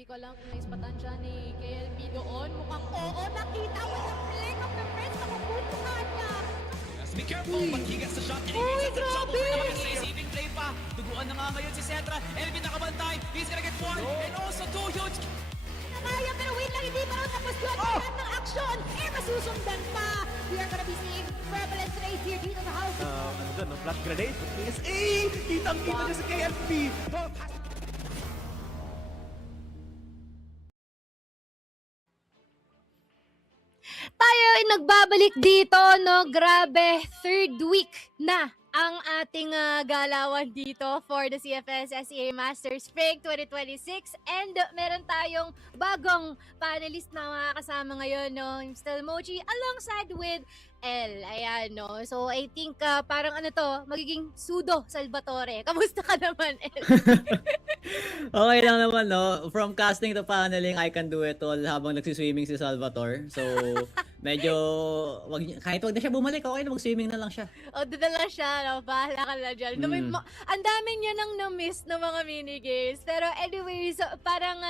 Hindi ko lang kung naispatan siya ni KLB doon. Mukhang oo, nakita mo yung flick of the wrist. Nakupuntuhan niya. Yes, be careful, but he gets the shot and he gets the trouble. Receiving play pa. Duguan na nga ngayon si Cetra. Elvin nakabantay. He's gonna get one and also two huge. Nakaya, pero wait lang, hindi pa rin tapos yun. Lahat ng action, masusundan pa. We are gonna be seeing prevalent race here dito sa house. Ano dyan, no? Flat grenade? PSA! Kitang-kita niya sa KLP! Tayo ay nagbabalik dito, no? Grabe, third week na ang ating galawan dito for the CFS SEA Masters Spring 2026. And meron tayong bagong panelist na makakasama ngayon, no? Yung Stallions alongside with L. Ayan, no? So, I think parang ano to, magiging pseudo Salvatore. Kamusta ka naman, L? Okay lang naman, no? From casting to paneling, I can do it all habang nagsiswimming si Salvatore. So, medyo, kahit wag na siya bumalik, okay na, mag-swimming na lang siya. O, doon na lang siya, no? Bahala ka na dyan. Ang dami niya nang na-miss ng mga minigames. Pero anyways, parang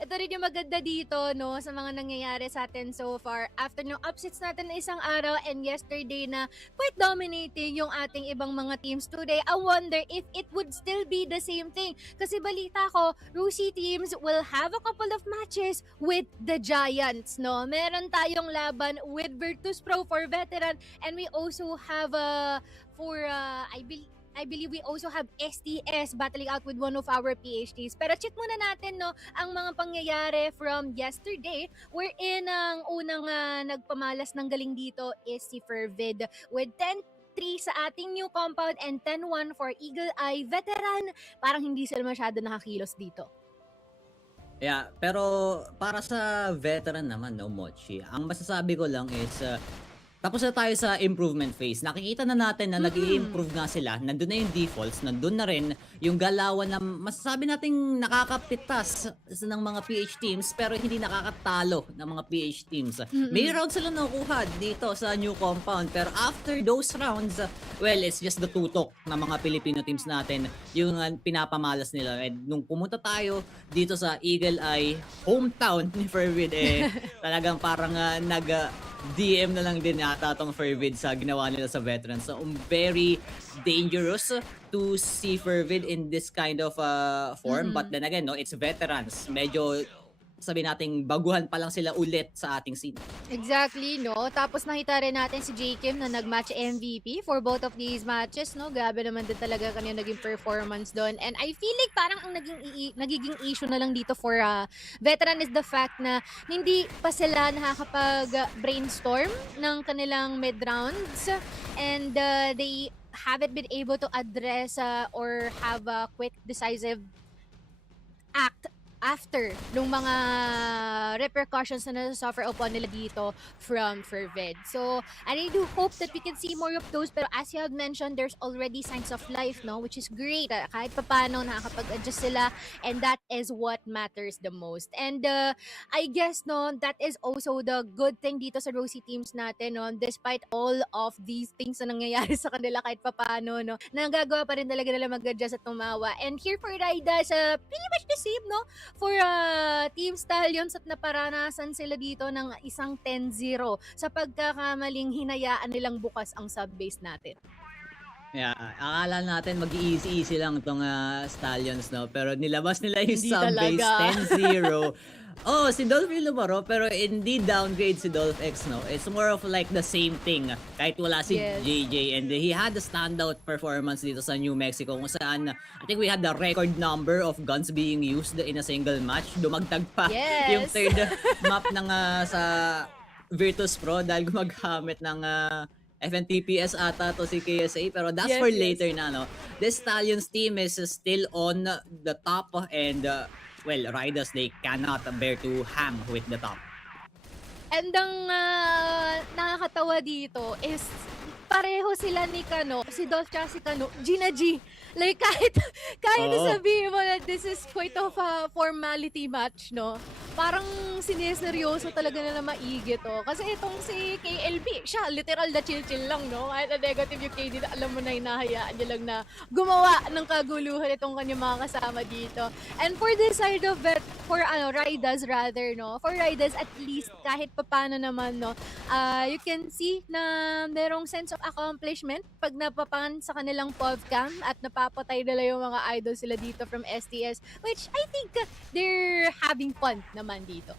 ito rin yung maganda dito, no? Sa mga nangyayari sa atin so far. After ng upsets natin na isang araw and yesterday na quite dominating yung ating ibang mga teams today, I wonder if it would still be the same thing. Kasi balita ko, Rosie teams will have a couple of matches with the Giants, no? Meron tayong laban with Virtus.pro for veteran, and we also have I believe we also have STS battling out with one of our PHTs. Pero check muna natin, no, ang mga pangyayari from yesterday, wherein ang unang nagpamalas ng galing dito is si Fervid with 10-3 sa ating new compound and 10-1 for Eagle Eye veteran. Parang hindi sila masyado nakakilos dito. Yeah, pero para sa veteran naman, no, Mochi, ang masasabi ko lang is, tapos na tayo sa improvement phase. Nakikita na natin na nag-i-improve nga sila. Nandun na yung defaults, nandun na rin yung galawan na masasabi nating nakakapitas ng mga PH teams pero hindi nakakatalo ng mga PH teams. May rounds sila nakukuha dito sa new compound pero after those rounds, well, it's just the tutok ng mga Filipino teams natin yung pinapamalas nila. And nung pumunta tayo dito sa Eagle Eye, hometown ni Fervid, talagang parang DM na lang din yata itong Fervid sa ginawa nila sa veterans. So, very dangerous to see Fervid in this kind of form. But then again, no, it's veterans. Medyo, sabi nating baguhan pa lang sila ulit sa ating scene. Exactly, no? Tapos nakita rin natin si J. Kim na nag-match MVP for both of these matches, no? Grabe naman din talaga kanya naging performance doon. And I feel like parang ang nagiging issue na lang dito for veteran is the fact na hindi pa sila nakakapag-brainstorm ng kanilang mid-rounds. And they haven't been able to address or have a quick, decisive act after nung mga repercussions na nasa-suffer upon nila dito from Fervid. So, and I do hope that we can see more of those. Pero as you have mentioned, there's already signs of life, no? Which is great. Kahit pa paano, nakakapag-adjust sila. And that is what matters the most. And I guess, no, that is also the good thing dito sa Rosie teams natin, no? Despite all of these things na nangyayari sa kanila kahit pa paano, no? Nagagawa pa rin talaga nila mag-adjust at tumawa. And here for Ridaz, pretty much the same, no? For Team Stallions at naparanasan sila dito ng isang 10-0 sa pagkakamaling hinayaan nilang bukas ang subbase natin. Yeah, akala natin mag-easy-easy lang itong Stallions, no? Pero nilabas nila yung Hindi subbase talaga. 10-0. Oh, si Dolph yung lumaro, pero hindi downgrade si Dolph X, no? It's more of like the same thing. Kahit wala si JJ, and he had a standout performance dito sa New Mexico kung saan, I think we had the record number of guns being used in a single match. Dumagdag pa yung third map ng sa Virtus.pro dahil gumagamit ng FNTPS ata to si KSA, pero that's for later na, no? This Stallions team is still on the top and well, Ridaz, they cannot bear to hang with the top. And ang nakakatawa dito is pareho sila ni Kano, si Dolph tsaka si Kano, Gina G. Like kahit sabihin mo na this is quite of a formality match, no? Parang sineseryoso talaga nila maigi to. Kasi itong si KLB, siya literal na chill-chill lang, no? Kahit na negative yung KD, alam mo na hinahayaan niya lang na gumawa ng kaguluhan itong kanyang mga kasama dito. And for this side of for Ridaz rather, no? For Ridaz, at least kahit papaano naman, no, you can see na merong sense of accomplishment pag napapangan sa kanilang PovCam at napapatay nila yung mga idol sila dito from STS, which I think they're having fun naman dito.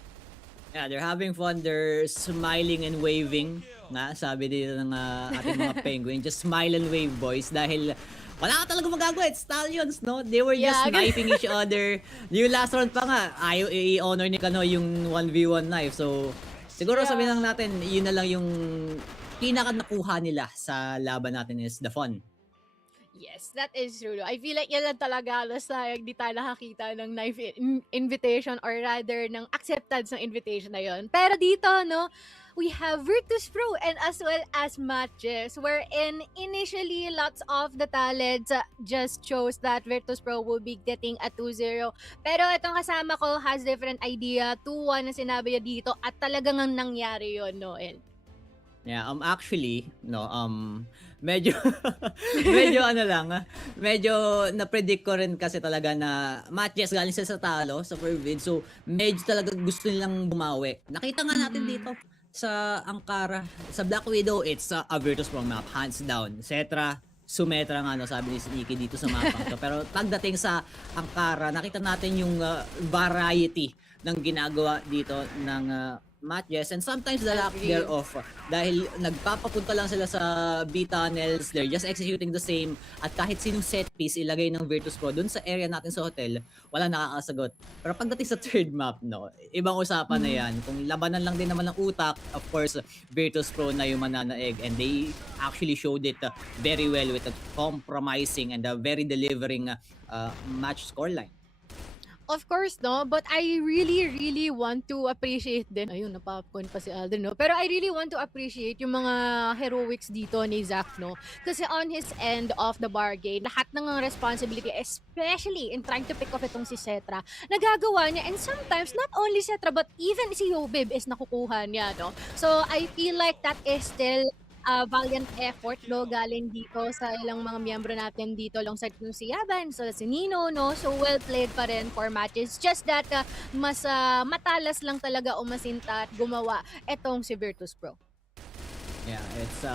Yeah, they're having fun. They're smiling and waving. Nga, sabi dito ng ating mga penguin. Just smile and wave, boys. Dahil wala ka talaga magagawa. It's Stallions, no? They were just knifing each other. Yung last round pa nga, ayaw i-honor ni Kano yung 1v1 knife. So, siguro sabihin lang natin, yun na lang yung pinaka nakuha nila sa laban natin is the fun. Yes, that is true. I feel like yan lang talaga halos na di tayo nakakita ng knife invitation or rather ng acceptance ng invitation na yon. Pero dito, no, we have Virtus.Pro and as well as MATTJESS, wherein initially lots of the talents just chose that Virtus.Pro will be getting a 2-0. Pero itong kasama ko has different idea. 2-1 na sinabi niya dito at talagang ang nangyari yon, Noel. Yeah, actually, no, medyo medyo ano lang, medyo na-predict ko rin kasi talaga na MATTJESS galing sila sa talo sa Pervid. So, medyo talaga gusto nilang bumawi. Nakita nga natin dito sa Ankara, sa Black Widow, it's a Virtus.Pro map, hands down. Cetra, Sumetra nga, no, sabi ni Nikki dito sa mapang to. Pero pagdating sa Ankara, nakita natin yung variety ng ginagawa dito ng MATTJESS and sometimes the lack thereof dahil nagpapapunta lang sila sa B tunnels, they're just executing the same at kahit sinong set piece ilagay ng Virtus.Pro dun sa area natin sa hotel, wala nakakasagot. Pero pagdating sa third map, no, ibang usapan na yan. Kung labanan lang din naman ng utak, of course, Virtus.Pro na yung mananaig and they actually showed it very well with a compromising and a very delivering match scoreline. Of course, no? But I really want to appreciate din. Ayun, napapon pa si Alden, no? Pero I really want to appreciate yung mga heroics dito ni Zach, no? Kasi on his end of the bargain, lahat ng responsibility, especially in trying to pick off itong si Cetra, nagagawa niya. And sometimes, not only Cetra, but even si Yobib is nakukuha niya, no? So, I feel like that is still valiant effort, no, galing dito sa ilang mga miyembro natin dito alongside si Yaban, so si Nino, no, so well played pa rin for matches, just that mas matalas lang talaga umasinta at gumawa etong si Virtus.Pro. Yeah, it's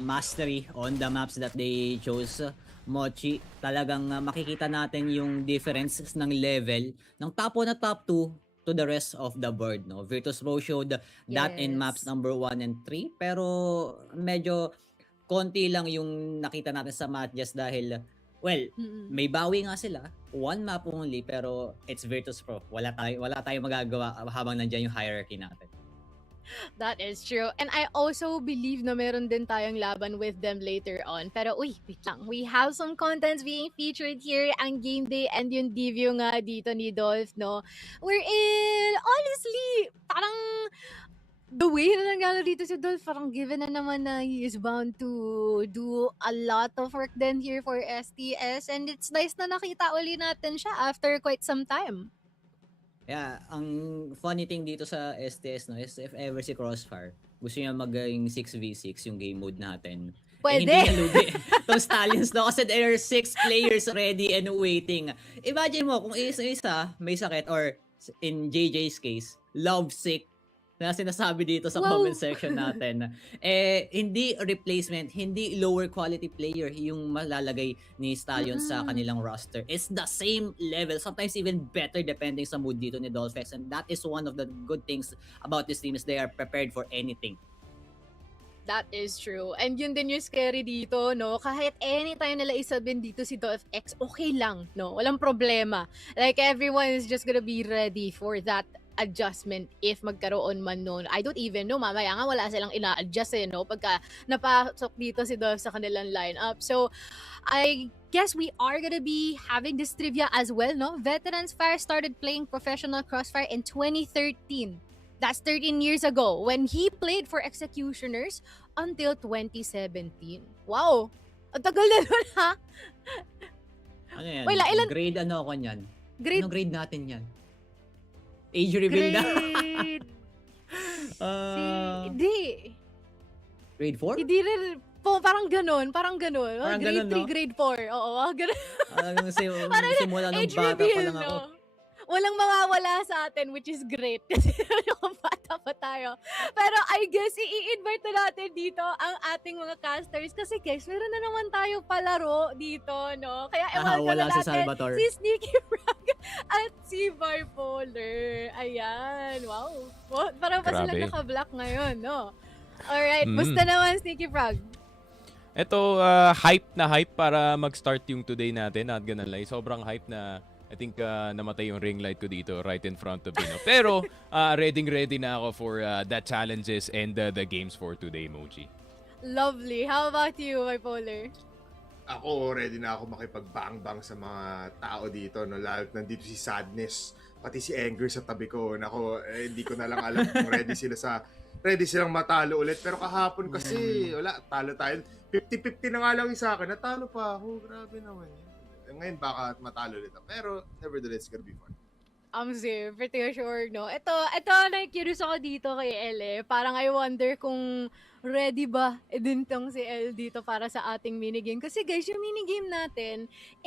mastery on the maps that they chose. Mochi, talagang makikita natin yung differences ng level ng top 1 at top 2 to the rest of the board, no? Virtus.Pro showed that in maps number 1 and 3, pero medyo konti lang yung nakita natin sa MATTJESS dahil, well, may bawi nga sila, 1 map only, pero it's Virtus.Pro. Wala tayong magagawa habang nandiyan yung hierarchy natin. That is true. And I also believe na meron din tayong laban with them later on. Pero uy, wait lang. We have some contents being featured here. Ang game day and yung debut nga dito ni Dolph, no? Wherein, honestly, parang the way na nangyari dito si Dolph, parang given na naman na he is bound to do a lot of work then here for STS. And it's nice na nakita uli natin siya after quite some time. Yeah, ang funny thing dito sa STS, no, is if ever si CROSSFIRE gusto niya maging 6v6 yung game mode natin. Pwede. Eh, hindi nalugi itong Stallions, no, kasi there are 6 players ready and waiting. Imagine mo kung isa may sakit or in JJ's case, lovesick na sinasabi dito sa comment section natin. Hindi replacement, hindi lower quality player yung malalagay ni Stallions sa kanilang roster. It's the same level, sometimes even better depending sa mood dito ni Dolphex. And that is one of the good things about this team is they are prepared for anything. That is true. And yun din yung scary dito, no? Kahit anytime nila isabin dito si Dolph X, okay lang, no? Walang problema. Like, everyone is just gonna be ready for that adjustment if magkaroon man noon. I don't even know, mamaya nga wala silang ina-adjust no? Pagka napasok dito si Dolph sa kanilang lineup. So, I guess we are gonna be having this trivia as well, no? Veterans Fire started playing professional Crossfire in 2013. That's 13 years ago when he played for Executioners until 2017. Wow! Ang tagal na nun, ha? Ano yan? Wala, Grade ano ako niyan? Grade... Anong grade natin yan? Age reveal na? Grade... Hindi. Grade 4? Hindi rin. Parang ganun. Parang Parang grade ganun, 3, no? grade 4. Oo, ganun. Simula ng Age bata pa reveal, lang ako. no? walang mawawala sa atin, which is great. Kasi bata pa tayo. Pero I guess, i-invite na natin dito ang ating mga casters. Kasi guys, meron na naman tayo palaro dito, no? Kaya ewan wala na si natin Salvatore. si Sneaky Frog at si Bipolar. Ayan, wow. Parang pa sila Grabe. naka-block ngayon, no? Alright, Mm. basta naman Sneaky Frog. Ito, hype na hype para mag-start yung today natin. Not gonna lie. Sobrang hype na I think namatay yung ring light ko dito right in front of me. No? Pero ready na ako for the challenges and the games for today, Mochi. Lovely. How about you, Bipolar? Ako, ready na ako makipag-bang-bang sa mga tao dito. No? Lalo nandito si Sadness, pati si Anger sa tabi ko. Nako, hindi ko na lang alam kung ready silang matalo ulit. Pero kahapon kasi, wala, talo tayo. 50-50 na nga lang yung sa akin. Natalo pa ako. Grabe naman yun. Ngayon baka matalo ulit ako. Pero nevertheless, it's gonna be fun. I'm pretty sure, no? Ito, na-curious ako dito kay Elle. Parang I wonder kung ready ba din tong si Elle dito para sa ating minigame. Kasi guys, yung minigame natin,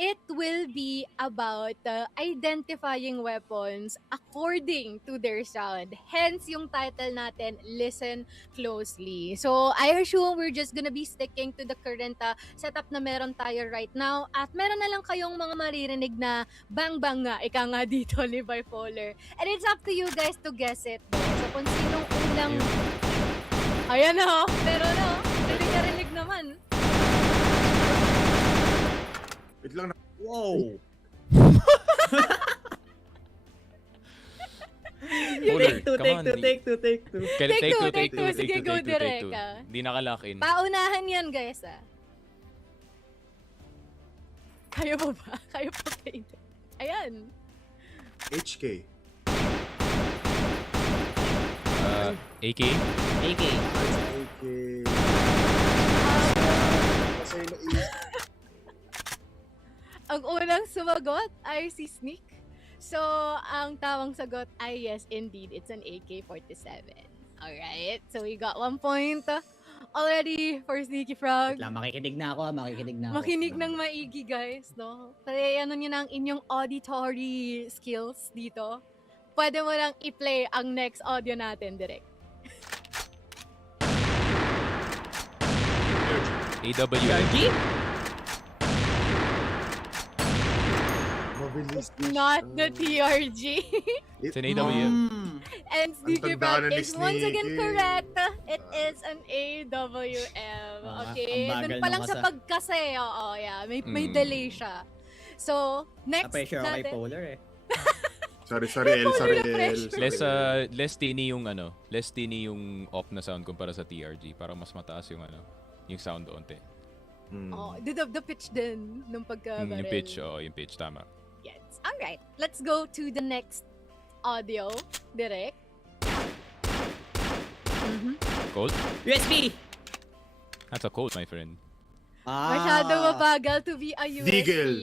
it will be about identifying weapons according to their sound. Hence, yung title natin, Listen Closely. So, I assume we're just gonna be sticking to the current setup na meron tayo right now. At meron na lang kayong mga maririnig na bang-bang nga, ika nga dito ni Bipolar. And it's up to you guys to guess it. So, kung sinong unang... Ayan na, pero no, rinig naman. Wait lang na. Wow! Polar, Take two. Take two. Sige, go direct. Hindi nakalock in. Paunahan yan, guys, Kayo pa ba? Kayo pa kayo. Ayan. HK. AK? AK. Okay. Kasi Ang unang sumagot ay si Sneak. So, ang tamang sagot ay yes, indeed. It's an AK-47. Alright. So, we got 1 point already for Sneaky Frog. Wait lang, makikinig na ako. Makinig ng maigi, guys, no? Kaya ano nyo na ang inyong auditory skills dito. Pwede mo lang i-play ang next audio natin direct. AW. mabilis. Not the TRG. It's an AW. And Sneaky Ang tanda Frog na ni is once again Sneaky. correct. It is an AWM. Okay, ang bagal dun pa lang mo sa sa- pagkase. Oo, yeah. May delay siya. So, next Pressure ako kay natin. Polar eh. Sorry, El. Less tinny yung off na sound kumpara sa TRG para mas mataas yung yung sound onte. Oh, the pitch din nung pagka-barrel. Yung pitch tama. Yes. Alright, let's go to the next audio. Direct. Cold? USB! That's a cold, my friend. Masyado mabagal to be a USB. Deagle.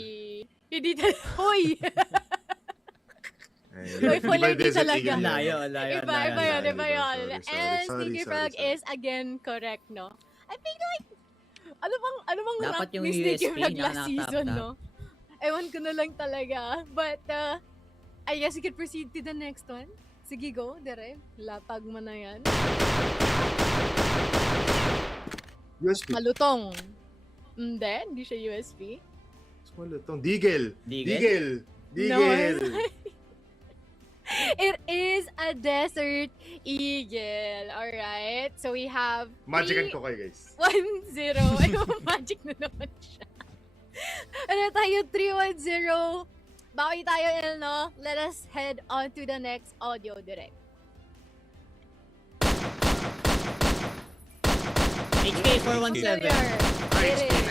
Hindi Hoy! May full ID talaga. Layo. Iba yun. And Sorry, Sneaky Frog sorry. is again correct, no? I think like, ano bang Dapat rank yung ni Sneaky USP Frog na last nakatap season, na. no? Ewan ko na lang talaga. But, I guess we can proceed to the next one. Sige, go, dire. Lapag mo na yan. USB. Malutong. Hindi siya USB. Malutong. Deagle. No. It is a Desert Eagle. Alright. So we have Magican ko kayo, guys. 1-0. Ay, magic na naman siya. Ano tayo? 3-1-0. Bawi tayo, El, no? Let us head on to the next audio direct. HK417. It is.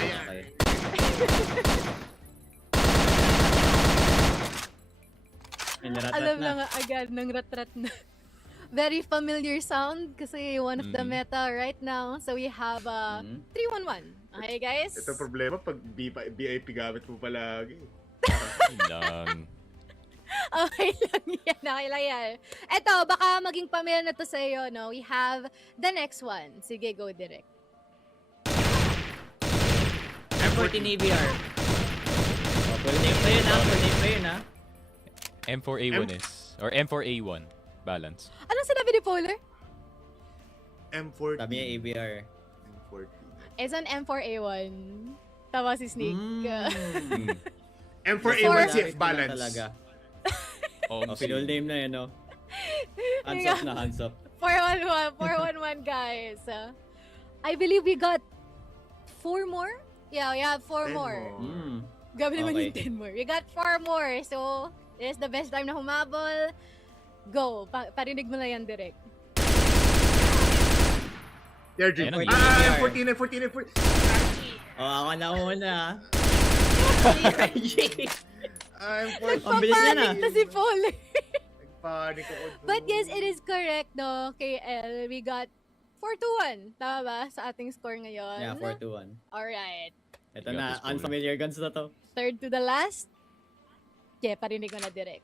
Alam na nga agad ng rat-rat na. Very familiar sound kasi one of the meta right now. So we have 3-1-1. Okay, guys? Ito problema pag BIP gamit mo palagi. Lang. Okay lang yan. Eto, baka maging pamilya na to sa iyo, no? We have the next one. Sige, go direct. M14 AVR. Full name pa yun ha. M4A1S. Or M4A1. Balance. Anong sinabi ni Polar? M14. Sabi niya ABR. M14. It's an M4A1. Tama si Sneak. Mm. M4A1 CF Malapit na balance. talaga. Oh, Full name na yun, no? Hands up na, hands up. 411 guys. I believe we got 4 more? Yeah, we have 4 10 more. Mm. Gabi naman Okay. yung 10 more. We got 4 more. So, this is the best time na humabol. Go. Parinig mo na yan direct. Ayan, Ayan, M14, M14, M14. Oh, ako na una. M14. Ang bilis niya na. Nagpapanik na si Paul. Nagpanik ako doon. But yes, it is correct, no, KL. We got 4-1. Tama ba? Sa ating score ngayon. Yeah, 4-1. Alright. Ito You got na, this, Paul. unfamiliar guns na to. Third to the last. Yeah, parinig mo na direct.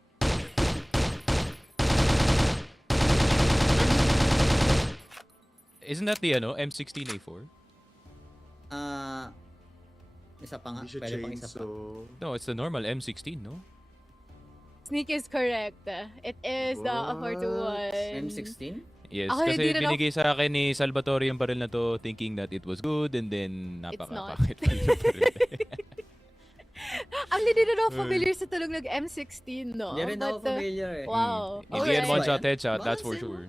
Isn't that the M16A4? Isa pa nga. Hindi siya Pwede pang isa pa. chainsaw. No, it's the normal M16, no? Sneak is correct. It is the What? 4-1. M16? Yes, Ako, kasi hindi rin binigay sa akin ni Salvatore yung baril na to thinking that it was good and then not. napaka-pakit pa yung baril. Ang hindi na familiar sa tulog ng M16, no? Hindi rin ako But, familiar eh. wow. Hindi yan Alright. one-shot headshot, that's for Balance sure.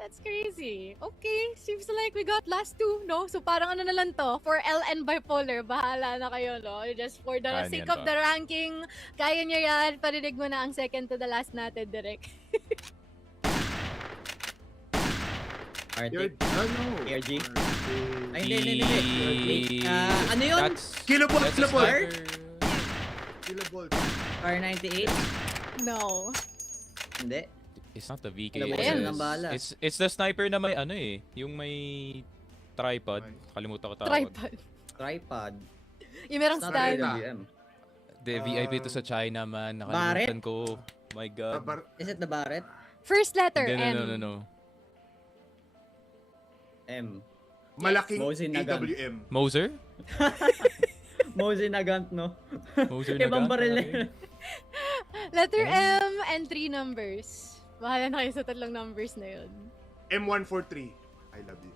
That's crazy. Okay, seems like we got last 2, no? So parang ano na lang to, for L and bipolar, bahala na kayo, no? Just for the Kaya sake niyan of the ranking, kaya nyo yan, parinig mo na ang second to the last natin, direct. Arctic. Ano? ARG? Arctic. Ay, hindi. Wait, ano yun? Kilobolt, That's a kilobolt. sniper. Kilobolt. R98? No. Hindi. It's not the VK. Kilobolt Ayan. ng bala. It's the sniper na may ano eh, yung may tripod. Kalimutan ko tawag. Tripod. Tripod. Yung merong Not stand. RWM. The VIP to sa China man. Barret? Nakalimutan ko. My God. Is it the Barret? First letter, Hindi, M. no. M. Malaking Mosin na gun. AWM. Moser? Mosin Nagant, no? Moser na Ibang gun, baril pare. eh. Letter M and 3 numbers. Bahala na kayo sa tatlong numbers na yun. M143. I love you.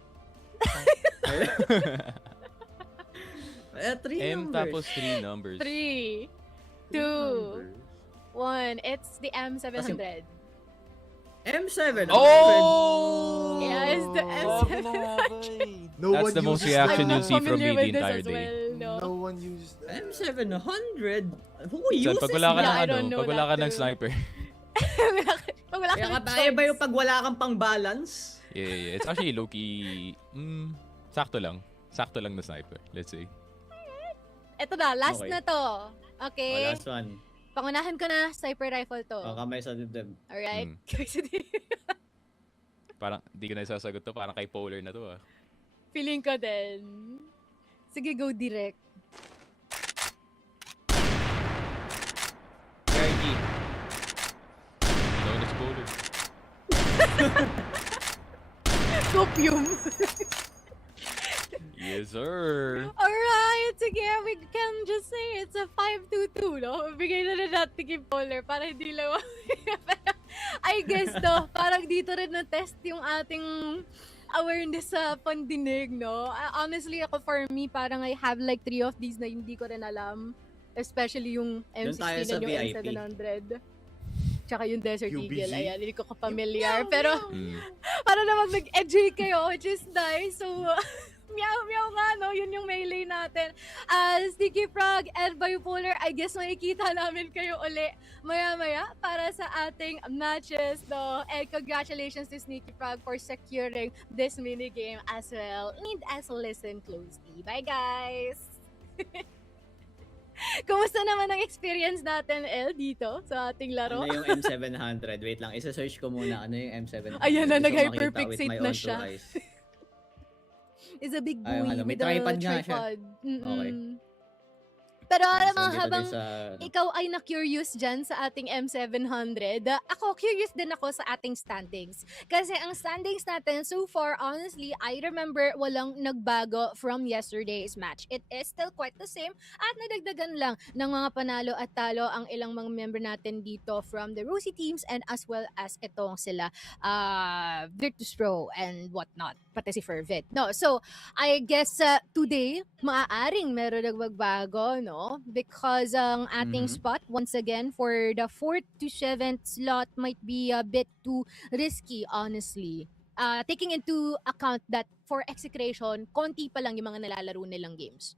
3 M numbers. tapos 3 numbers. 3, 2, 1. It's the M700. M7. Oh! Yes, the M700. No That's one the most uses reaction that. you'll see from Familiar me with the this entire as day. well, no? No one uses that. M700? Who Saan, uses pag wala ka Yeah, ng I don't know pag wala ka that ng too. sniper. Pag wala Kaya kang kataya ba choice. yung pag wala kang pang balance? Yeah. It's actually low-key, sakto lang. Sakto lang na sniper, let's say. Ito na, last Okay. na to. Oh, Okay? last one. Pangunahan ko na, sniper rifle to. Oh, kamay sa dibdib. Alright? Parang, di ko na isasagot to. Parang kay Polar na to ah. Feeling ko din. Sige, go direct. RG. Known as Polar. Copium. Yes, sir. Alright, sige, we can just say it's a 5-2-2, no? Bigay na natin kay Polar para hindi lang I guess, no, parang dito rin na-test yung ating awareness sa pandinig, no? Honestly, ako for me, parang I have like 3 of these na hindi ko rin alam. Especially yung Doon tayo M16 sa and yung VIP. M700. Tsaka yung Desert QBG. Eagle. Ayan, hindi ko kapamilyar. Pero, Mm. para naman nag-educate kayo, which is nice. So, meow nga, no? Yun yung melee natin. Sticky Frog and Bipolar, I guess makikita namin kayo uli maya-maya para sa ating matches, no? And congratulations to Sneaky Frog for securing this minigame as well. And as listen closely. Bye, guys! Kumusta naman ang experience natin, El, dito sa ating laro? Ano yung M700? Wait lang, isa-search ko muna ano yung M700. Ayan na, Gusto ko nag-hyperfixate makita with my na own two siya. eyes. Is a big Ay, buoy ano, may with a tripod nga siya. tripod. Mm-mm. Okay. Pero alam mo, Nandito din habang sa ikaw ay na-curious dyan sa ating M700, ako curious din ako sa ating standings. Kasi ang standings natin so far, honestly, I remember walang nagbago from yesterday's match. It is still quite the same at nadagdagan lang ng mga panalo at talo ang ilang mga member natin dito from the Rosy teams and as well as itong sila Virtus Pro and whatnot, pati si Fervit. No, so I guess today, maaaring meron nagbago, no? Because ang ating spot, once again, for the 4th to 7th slot might be a bit too risky, honestly. Taking into account that for Execration, konti pa lang yung mga nalalaro nilang games.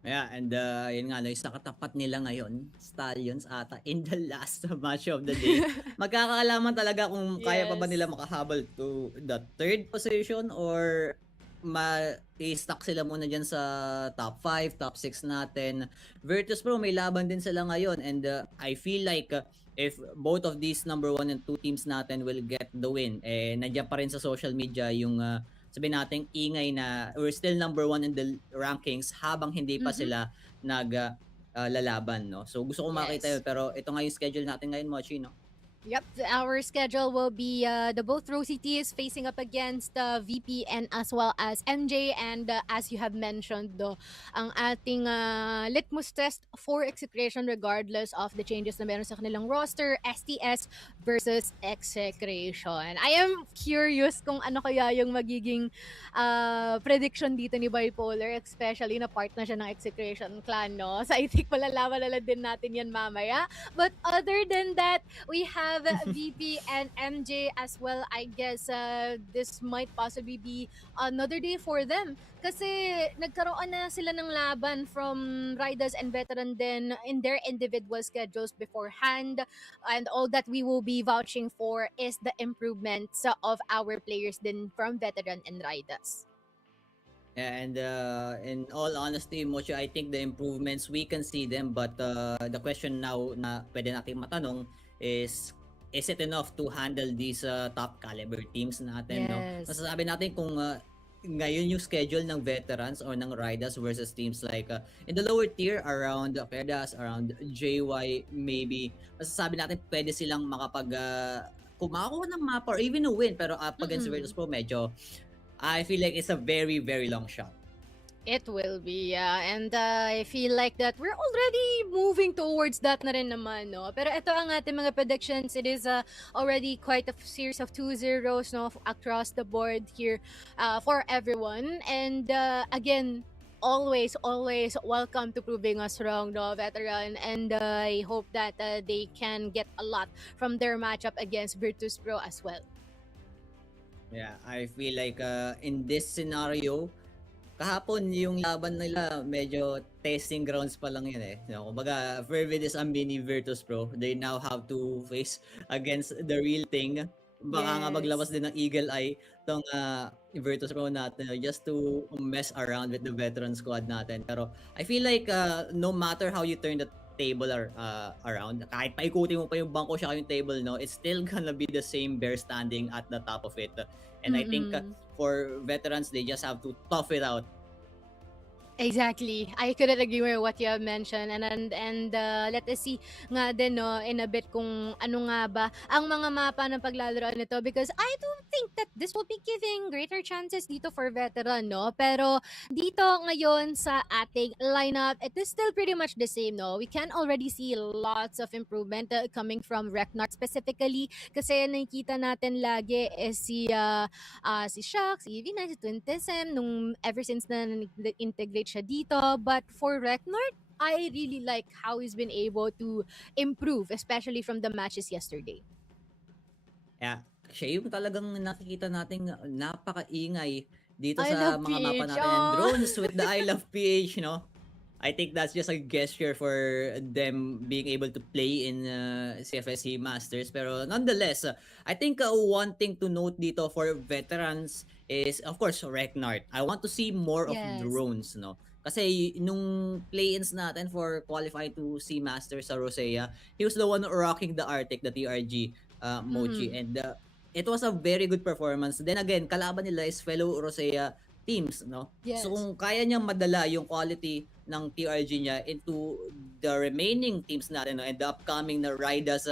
Yeah, and yun nga, no, sa katapat nila ngayon, Stallions ata, in the last match of the day. Magkakaalaman talaga kung kaya pa ba Yes. nila makahabol to the 3rd position or i-stuck sila muna dyan sa top 5, top 6 natin. Virtus Pro, may laban din sila ngayon and I feel like if both of these number 1 and 2 teams natin will get the win, nandiyan pa rin sa social media yung sabihin natin ingay na we're still number 1 in the rankings habang hindi pa sila lalaban, no? So gusto ko makita yun, pero ito nga yung schedule natin ngayon, Mochi, no? Yep, our schedule will be the both Rosy Teams facing up against VP and as well as MJ, and as you have mentioned, ang ating litmus test for Execration regardless of the changes na meron sa kanilang roster, STS versus Execration. I am curious kung ano kaya yung magiging prediction dito ni Bipolar, especially na part na siya ng Execration clan, no? So I think malalaman na lang din natin yan mamaya. But other than that, we have VP and MJ as well. I guess this might possibly be another day for them. Kasi nagkaroon na sila ng laban from Ridaz and Veteran din in their individual schedules beforehand. And all that we will be vouching for is the improvements of our players din from Veteran and Ridaz. And in all honesty, Mochi, I think the improvements, we can see them, but the question now na pwede natin matanong is it enough to handle these top caliber teams natin, no? Yes. Masasabi natin kung ngayon yung schedule ng veterans or ng Ridaz versus teams like in the lower tier around Ridaz, around JY maybe, masasabi natin pwede silang makapag kumakuha ng mapa or even a win, pero up against Virtus Pro, medyo I feel like it's a very, very long shot. It will be, yeah. And I feel like that we're already moving towards that na rin naman, no? Pero ito ang ating mga predictions. It is already quite a series of 2-0s, no, across the board here for everyone. And again, always welcome to proving us wrong, no, Veteran. And I hope that they can get a lot from their matchup against Virtus Pro as well. Yeah, I feel like in this scenario, kahapon yung laban nila medyo testing grounds pa lang yun eh. No, kumbaga, Fervid is a mini Virtus Pro. They now have to face against the real thing. Baka nga maglabas din ng eagle eye tong Virtus Pro natin just to mess around with the veteran squad natin. Pero I feel like no matter how you turn the table around, kahit paikutin mo pa yung bangko siya yung table, no, it's still gonna be the same bear standing at the top of it. And I think for veterans, they just have to tough it out. Exactly. I couldn't agree more what you have mentioned. And let us see nga din, no, in a bit kung ano nga ba ang mga mapa ng paglalaroan nito, because I don't think that this will be giving greater chances dito for veteran, no? Pero dito ngayon sa ating lineup, it is still pretty much the same, no? We can already see lots of improvement coming from Reknart specifically, kasi nakikita natin lagi is si Shock, si EV9, si Twintesem, nung ever since na integrate siya dito. But for Reknart, I really like how he's been able to improve, especially from the matches yesterday. Yeah, siya yung talagang nakikita nating napakaingay dito I sa love mga mapa PH, natin. And drones with the I love PH, no? I think that's just a gesture for them being able to play in CFS Masters. Pero nonetheless, I think one thing to note dito for veterans is, of course, Reknart. I want to see more of drones, no? Kasi nung play-ins natin for qualifying to C Masters sa Rosea, he was the one rocking the Arctic, the TRG Mochi. And it was a very good performance. Then again, kalaban nila is fellow Rosea teams, no? Yes. So kung kaya niyang madala yung quality ng TRG niya into the remaining teams natin, no, and the upcoming na Ridaz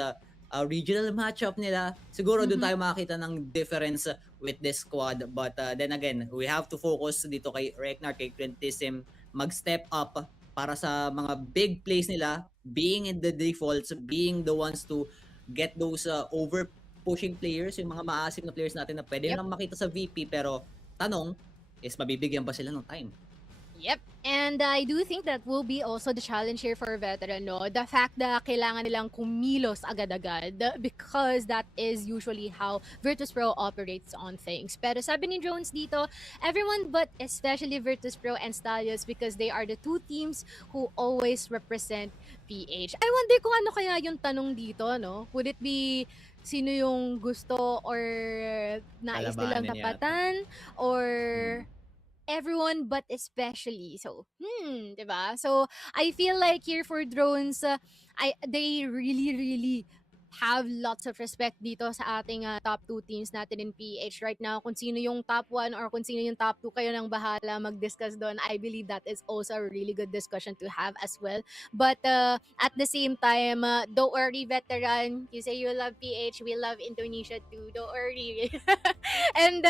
regional matchup nila, siguro doon tayo makakita ng difference with this squad. But then again, we have to focus dito kay Reknar, kay Quintissim, mag-step up para sa mga big plays nila, being in the defaults, being the ones to get those over pushing players, yung mga maasim na players natin na pwede lang makita sa VP, pero tanong is mabibigyan ba sila ng time? Yep. And I do think that will be also the challenge here for veteran, no? The fact na kailangan nilang kumilos agad-agad because that is usually how Virtus.Pro operates on things. Pero sabi ni Drones dito, everyone but especially Virtus.Pro and Stallions because they are the two teams who always represent PH. I wonder kung ano kaya yung tanong dito, no? Would it be sino yung gusto or nais nilang Kalabanin yata. tapatan or everyone but especially. So, diba? So, I feel like here for drones, they really have lots of respect dito sa ating top 2 teams natin in PH right now. Kung sino yung top 1 or kung sino yung top 2, kayo nang bahala mag-discuss doon. I believe that is also a really good discussion to have as well. But at the same time, don't worry, veteran. You say you love PH, we love Indonesia too. Don't worry. And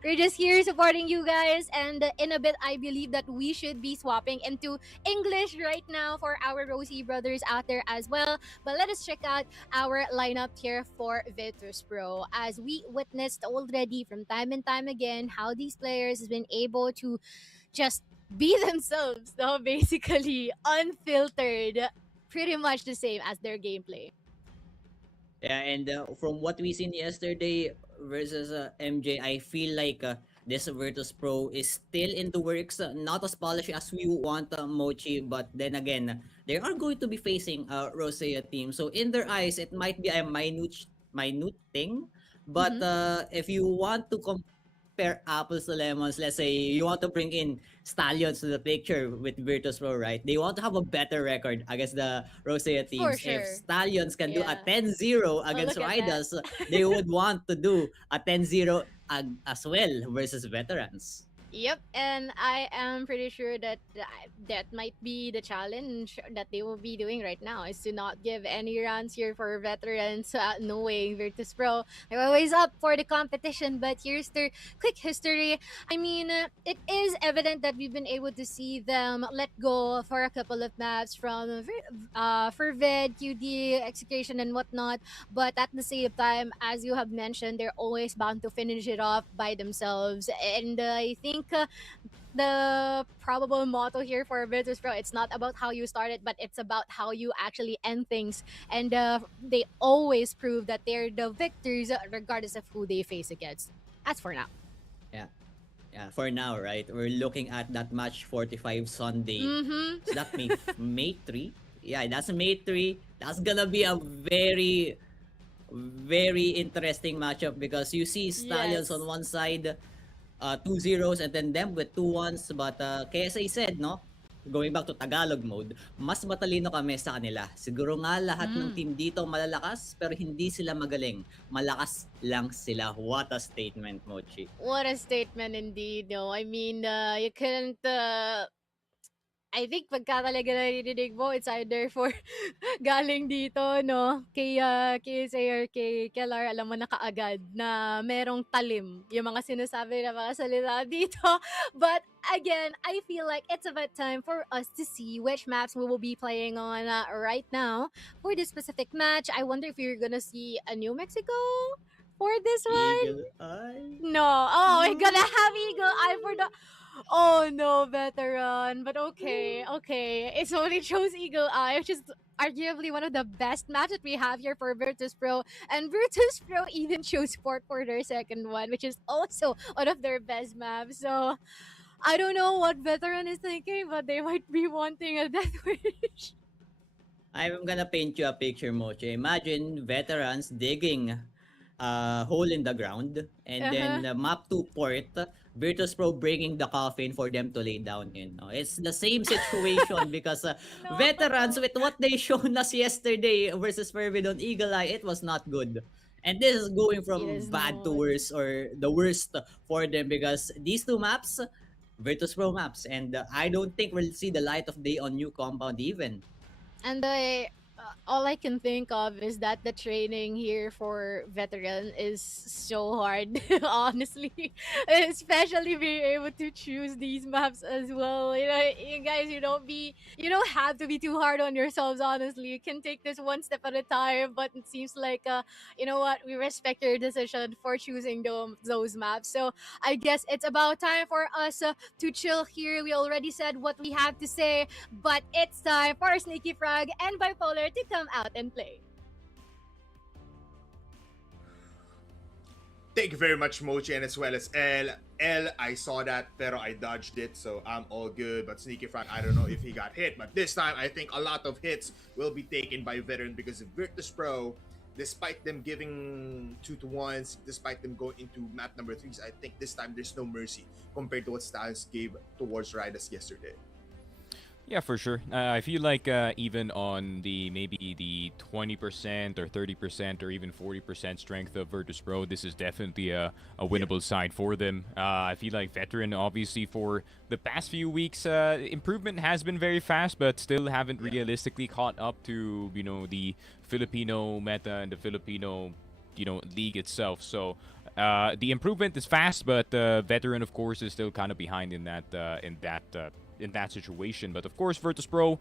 we're just here supporting you guys. And in a bit, I believe that we should be swapping into English right now for our Rosie brothers out there as well. But let us check out our lineup here for Virtus.Pro, as we witnessed already from time and time again how these players has been able to just be themselves, no? Basically unfiltered, pretty much the same as their gameplay. Yeah, and from what we seen yesterday versus MJ, I feel like this Virtus.Pro is still in the works, not as polished as we want Mochi, but then again, they are going to be facing a Rosea team. So in their eyes, it might be a minute thing, but if you want to compare apples to lemons, let's say you want to bring in Stallions to the picture with Virtus.Pro, right? They want to have a better record against the Rosea teams. sure. If Stallions can do a Yeah. 10-0 against look at that. Ridaz, they would want to do a 10-0 as well versus veterans. Yep, and I am pretty sure that that might be the challenge that they will be doing right now, is to not give any rounds here for veterans, knowing Virtus.Pro. They're always up for the competition, but here's their quick history. I mean, it is evident that we've been able to see them let go for a couple of maps from Fervid, QD, Execution, and whatnot, but at the same time, as you have mentioned, they're always bound to finish it off by themselves, and I think the probable motto here for Virtus.Pro, it's not about how you started, but it's about how you actually end things. And they always prove that they're the victors regardless of who they face against. As for now. Yeah, for now, right? We're looking at that match 45 Sunday. So that may May 3. Yeah, that's May 3. That's gonna be a very interesting matchup because you see Stallions Yes. on one side, 2 zeros, and then them with 2 ones. But KSA said, no, going back to Tagalog mode, mas matalino kami sa kanila. Siguro nga lahat ng team dito malalakas, pero hindi sila magaling. Malakas lang sila. What a statement, Mochi. What a statement indeed, no? I mean, you couldn't... I think pagka talaga narinig mo, it's either for galing dito, no? Kay Say or kay Kellar, alam mo na kaagad na merong talim yung mga sinasabi na mga salita dito. But again, I feel like it's about time for us to see which maps we will be playing on right now. For this specific match, I wonder if you're gonna see a New Mexico for this one. Eagle Eye. No. Oh, we're gonna have Eagle Eye for the... Oh no, veteran. But okay. It's only chose Eagle Eye, which is arguably one of the best maps that we have here for Virtus.Pro. And Virtus.Pro even chose Sport for their second one, which is also one of their best maps. So I don't know what veteran is thinking, but they might be wanting a death wish. I'm gonna paint you a picture, Mochi. Imagine veterans digging a hole in the ground, and then map to port, Virtus.Pro bringing the coffin for them to lay down in. No? It's the same situation because veterans, with what they shown us yesterday versus Fervid on Eagle Eye, it was not good. And this is going It from is bad to not. worse, or the worst for them, because these two maps, Virtus Pro maps, and I don't think we'll see the light of day on new compound even. And all I can think of is that the training here for veteran is so hard, honestly. Especially being able to choose these maps as well. You guys, you don't have to be too hard on yourselves. Honestly, you can take this one step at a time. But it seems like, you know what, we respect your decision for choosing those maps. So I guess it's about time for us to chill here. We already said what we have to say, but it's time for Sneaky Frog and Bipolar to come out and play. Thank you very much, Mochi, and as well as L, I saw that, pero I dodged it, so I'm all good. But Sneaky Frog, I don't know if he got hit, but this time I think a lot of hits will be taken by Veteran because of Virtus Pro. Despite them giving 2-1s, despite them going into map number 3s, I think this time there's no mercy compared to what Stallions gave towards Ridaz yesterday. Yeah, for sure. I feel like even on the maybe the 20% or 30% or even 40% strength of Virtus Pro, this is definitely a winnable side for them. I feel like Veteran, obviously, for the past few weeks, improvement has been very fast, but still haven't realistically caught up to, the Filipino meta and the Filipino, league itself. So the improvement is fast, but Veteran, of course, is still kind of behind in that situation. But of course, Virtus Pro,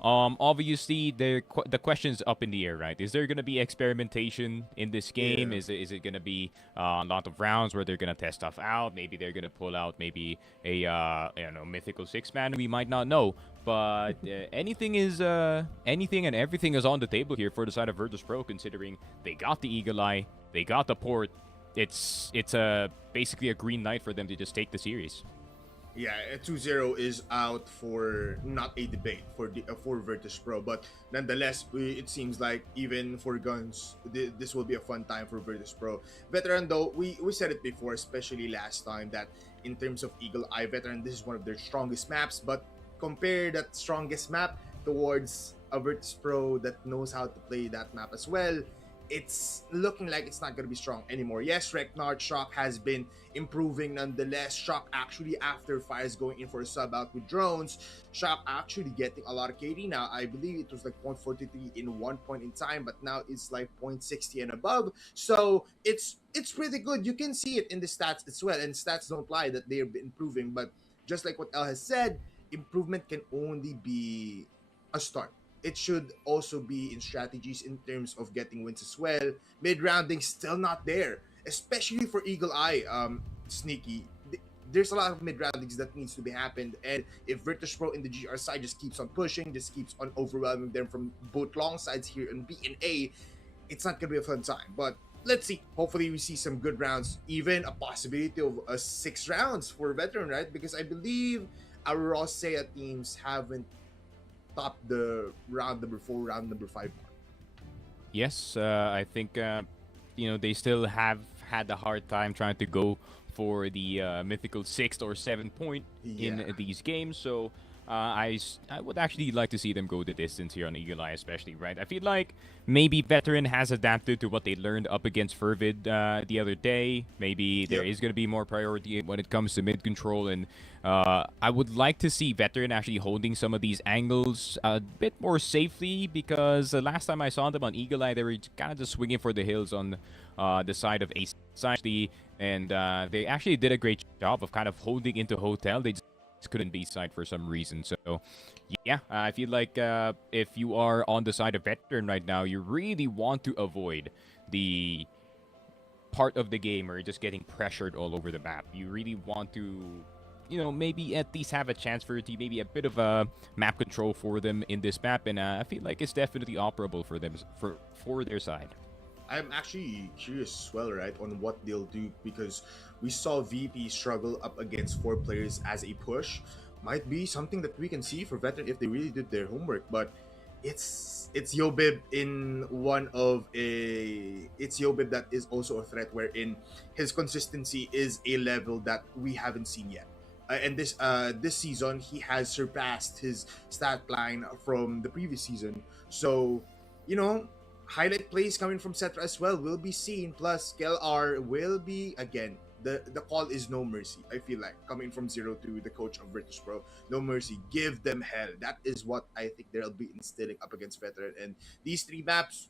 obviously, the question's up in the air, right? Is there going to be experimentation in this game? Yeah. Is it going to be a lot of rounds where they're going to test stuff out? Maybe they're going to pull out maybe a mythical 6-man. We might not know. But anything and everything is on the table here for the side of Virtus Pro, considering they got the Eagle Eye, they got the port. It's basically a green light for them to just take the series. Yeah, 2-0 is out for not a debate for Virtus Pro, but nonetheless, it seems like even for guns, this will be a fun time for Virtus Pro. Veteran, though, we said it before, especially last time, that in terms of Eagle Eye, Veteran, this is one of their strongest maps, but compare that strongest map towards a Virtus Pro that knows how to play that map as well, it's looking like it's not going to be strong anymore. Yes, Reknard Shock has been improving nonetheless. Shock actually, after Fires going in for a sub out with drones, Shock actually getting a lot of KD now. I believe it was like 0.43 in one point in time, but now it's like 0.60 and above. So it's pretty good. You can see it in the stats as well, and stats don't lie that they're improving. But just like what El has said, improvement can only be a start. It should also be in strategies in terms of getting wins as well. Mid-rounding still not there, especially for Eagle Eye, Sneaky. There's a lot of mid-roundings that needs to be happened, and if Virtus Pro in the GR side just keeps on pushing, just keeps on overwhelming them from both long sides here in B and A, it's not gonna be a fun time. But let's see. Hopefully we see some good rounds, even a possibility of 6 rounds for Veteran, right? Because I believe our Rosea teams haven't top the round number 4, round number 5 mark. Yes, I think they still have had a hard time trying to go for the mythical 6th or 7th point in these games. So I would actually like to see them go the distance here on Eagle Eye, especially, right? I feel like maybe Veteran has adapted to what they learned up against Fervid the other day. Maybe there is going to be more priority when it comes to mid control, and I would like to see Veteran actually holding some of these angles a bit more safely, because the last time I saw them on Eagle Eye, they were kind of just swinging for the hills on the side of Ace, and they actually did a great job of kind of holding into Hotel. They just couldn't be side for some reason. So yeah, I feel like if you are on the side of Veteran right now, you really want to avoid the part of the game where you're just getting pressured all over the map. You really want to, maybe at least have a chance for your team, maybe a bit of a map control for them in this map, and I feel like it's definitely operable for them, for their side. I'm actually curious as well, right, on what they'll do, because we saw VP struggle up against 4 players as a push. Might be something that we can see for Veteran if they really did their homework, but it's Yobib in it's Yobib that is also a threat, wherein his consistency is a level that we haven't seen yet. And this season, he has surpassed his stat line from the previous season. So, highlight plays coming from Cetra as well will be seen. Plus, KLR will be, again, the call is no mercy. I feel like coming from 0-2, the coach of Virtus Pro, no mercy. Give them hell. That is what I think they'll be instilling up against Veteran. And these 3 maps,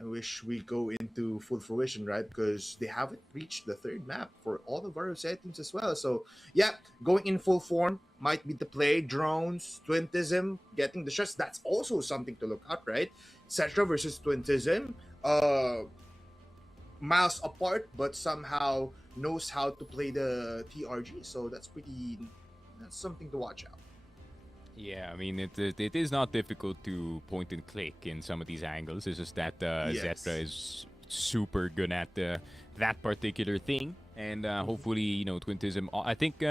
I wish we go into full fruition, right? Because they haven't reached the 3rd map for all of our teams as well. So, yeah, going in full form might be the play. Drones, Twintism, getting the shots. That's also something to look at, right? Cetra versus Twintism. Miles apart, but somehow knows how to play the TRG. So that's something to watch out. Yeah, I mean, it is not difficult to point and click in some of these angles. It's just that Yes. Zetra is super good at that particular thing. And hopefully, you know, Twintism, I think,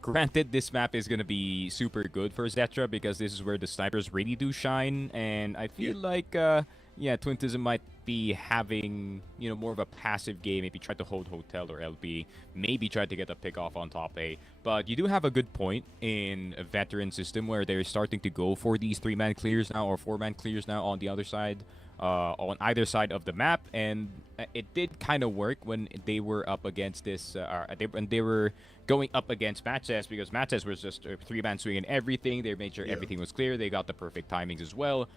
granted, this map is going to be super good for Zetra because this is where the snipers really do shine. And I feel like, yeah, Twintism might be having, you know, more of a passive game. Maybe try to hold Hotel or LB. Maybe try to get a pick off on top A. But you do have a good point in a veteran system where they're starting to go for these 3-man clears now or 4-man clears now on the other side. On either side of the map, and it did kind of work when they were up against this, when they were going up against MATTJESS, because MATTJESS was just a 3-man swing and everything. They made sure everything was clear. They got the perfect timings as well.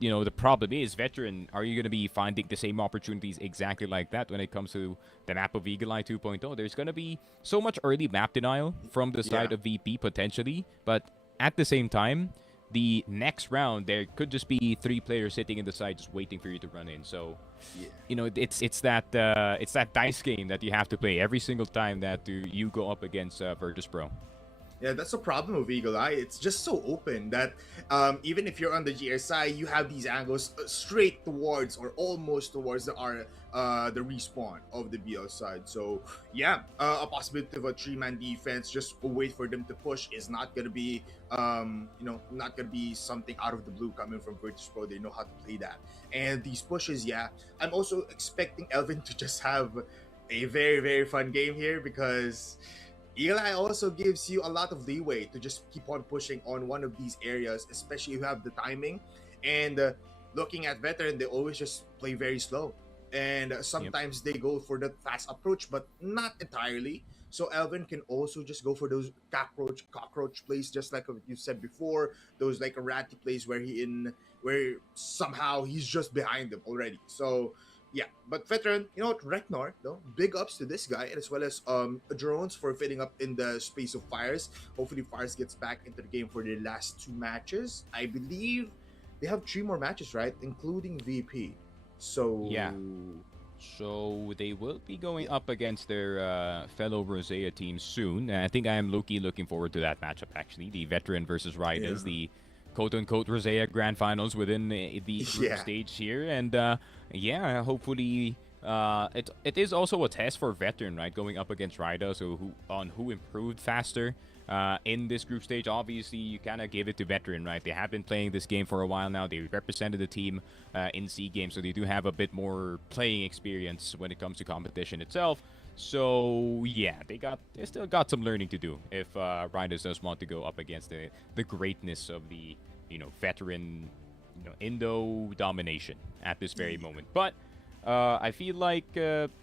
You know, the problem is, Veteran, are you going to be finding the same opportunities exactly like that when it comes to the map of Eagle Eye 2.0? There's going to be so much early map denial from the side of VP, potentially, but at the same time, the next round, there could just be 3 players sitting in the side just waiting for you to run in. So, you know, it's that dice game that you have to play every single time that you go up against Virtus Pro. Yeah, that's the problem with Eagle Eye. It's just so open that even if you're on the GR side, you have these angles straight towards or almost towards the respawn of the BL side. So yeah, a possibility of a 3-man defense, just wait for them to push, is not gonna be not gonna be something out of the blue coming from Virtus Pro. They know how to play that. And these pushes, yeah, I'm also expecting Elvin to just have a very, very fun game here, because Eagle Eye also gives you a lot of leeway to just keep on pushing on one of these areas, especially if you have the timing. And looking at Veteran, they always just play very slow. And sometimes they go for the fast approach, but not entirely. So Elvin can also just go for those cockroach plays, just like you said before, those like erratic plays where somehow he's just behind them already. So yeah, but Veteran, you know what, Reknor, though, big ups to this guy, as well as Drones for filling up in the space of Fires. Hopefully Fires gets back into the game for the last 2 matches. I believe they have 3 more matches, right? Including VP. So yeah. So they will be going up against their fellow Rosea team soon. And I think I am looking forward to that matchup, actually. The Veteran versus Ridaz, the quote-unquote Rosea Grand Finals within the group stage here. And yeah, hopefully it is also a test for Veteran, right? Going up against Ridaz, so who improved faster in this group stage. Obviously, you kind of give it to Veteran, right? They have been playing this game for a while now. They represented the team in C games, so they do have a bit more playing experience when it comes to competition itself. So yeah, they still got some learning to do if Ridaz does want to go up against the greatness of the Veteran Indo domination at this very moment. But I feel like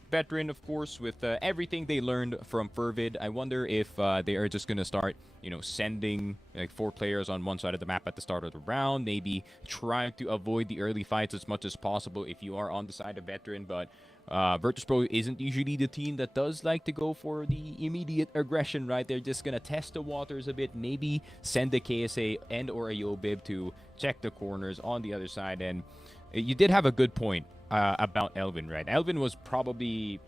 Veteran, of course, with everything they learned from Fervid, I wonder if they are just gonna start sending like 4 players on one side of the map at the start of the round, maybe trying to avoid the early fights as much as possible if you are on the side of Veteran. But Virtus Pro isn't usually the team that does like to go for the immediate aggression, right? They're just going to test the waters a bit, maybe send a KSA and or a Yobib to check the corners on the other side. And you did have a good point about Elvin, right? Elvin was probably,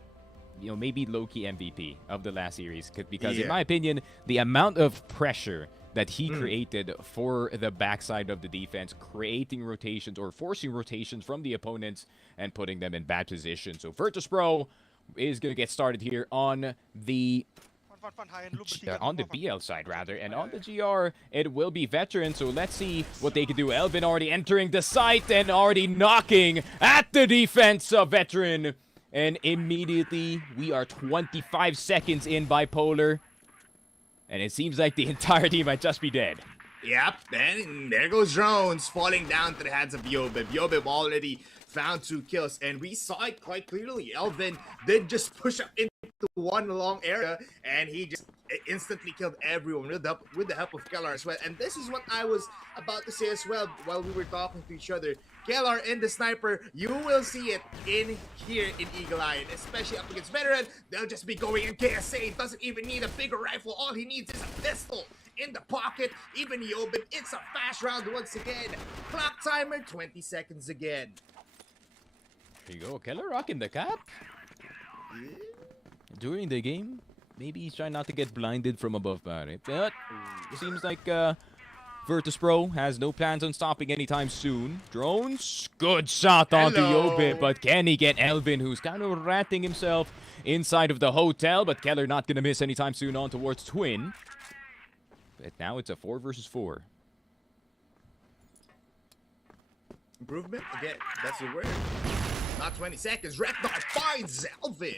maybe low-key MVP of the last series, because in my opinion, the amount of pressure that he created for the backside of the defense, creating rotations or forcing rotations from the opponents and putting them in bad position. So Virtus Pro is going to get started here on the BL side, rather, and on the GR, it will be Veteran. So let's see what they can do. Elvin already entering the site and already knocking at the defense of Veteran. And immediately, we are 25 seconds in Bipolar. And it seems like the entire team might just be dead. Yep, and there goes Drones falling down to the hands of Yobib. Yobib already found 2 kills, and we saw it quite clearly. Elvin did just push up into one long area, and he just instantly killed everyone with the help of Kellar as well. And this is what I was about to say as well while we were talking to each other. Kellar and the sniper, you will see it in here in Eagle Eye, and especially up against veteran, they'll just be going in. KSA doesn't even need a bigger rifle. All he needs is a pistol in the pocket. Even Yobin, it's a fast round once again. Clock timer, 20 seconds again. There you go, Keller rocking the cap. During the game, maybe he's trying not to get blinded from above, pare. But it seems like Virtus.Pro has no plans on stopping anytime soon. Drones, good shot onto Hello. Yobe, but can he get Elvin, who's kind of ratting himself inside of the hotel, but Keller not gonna miss anytime soon on towards Twin. But now it's a 4 versus 4. Improvement? Again, that's the word. Not 20 seconds. Reknar finds Elvin.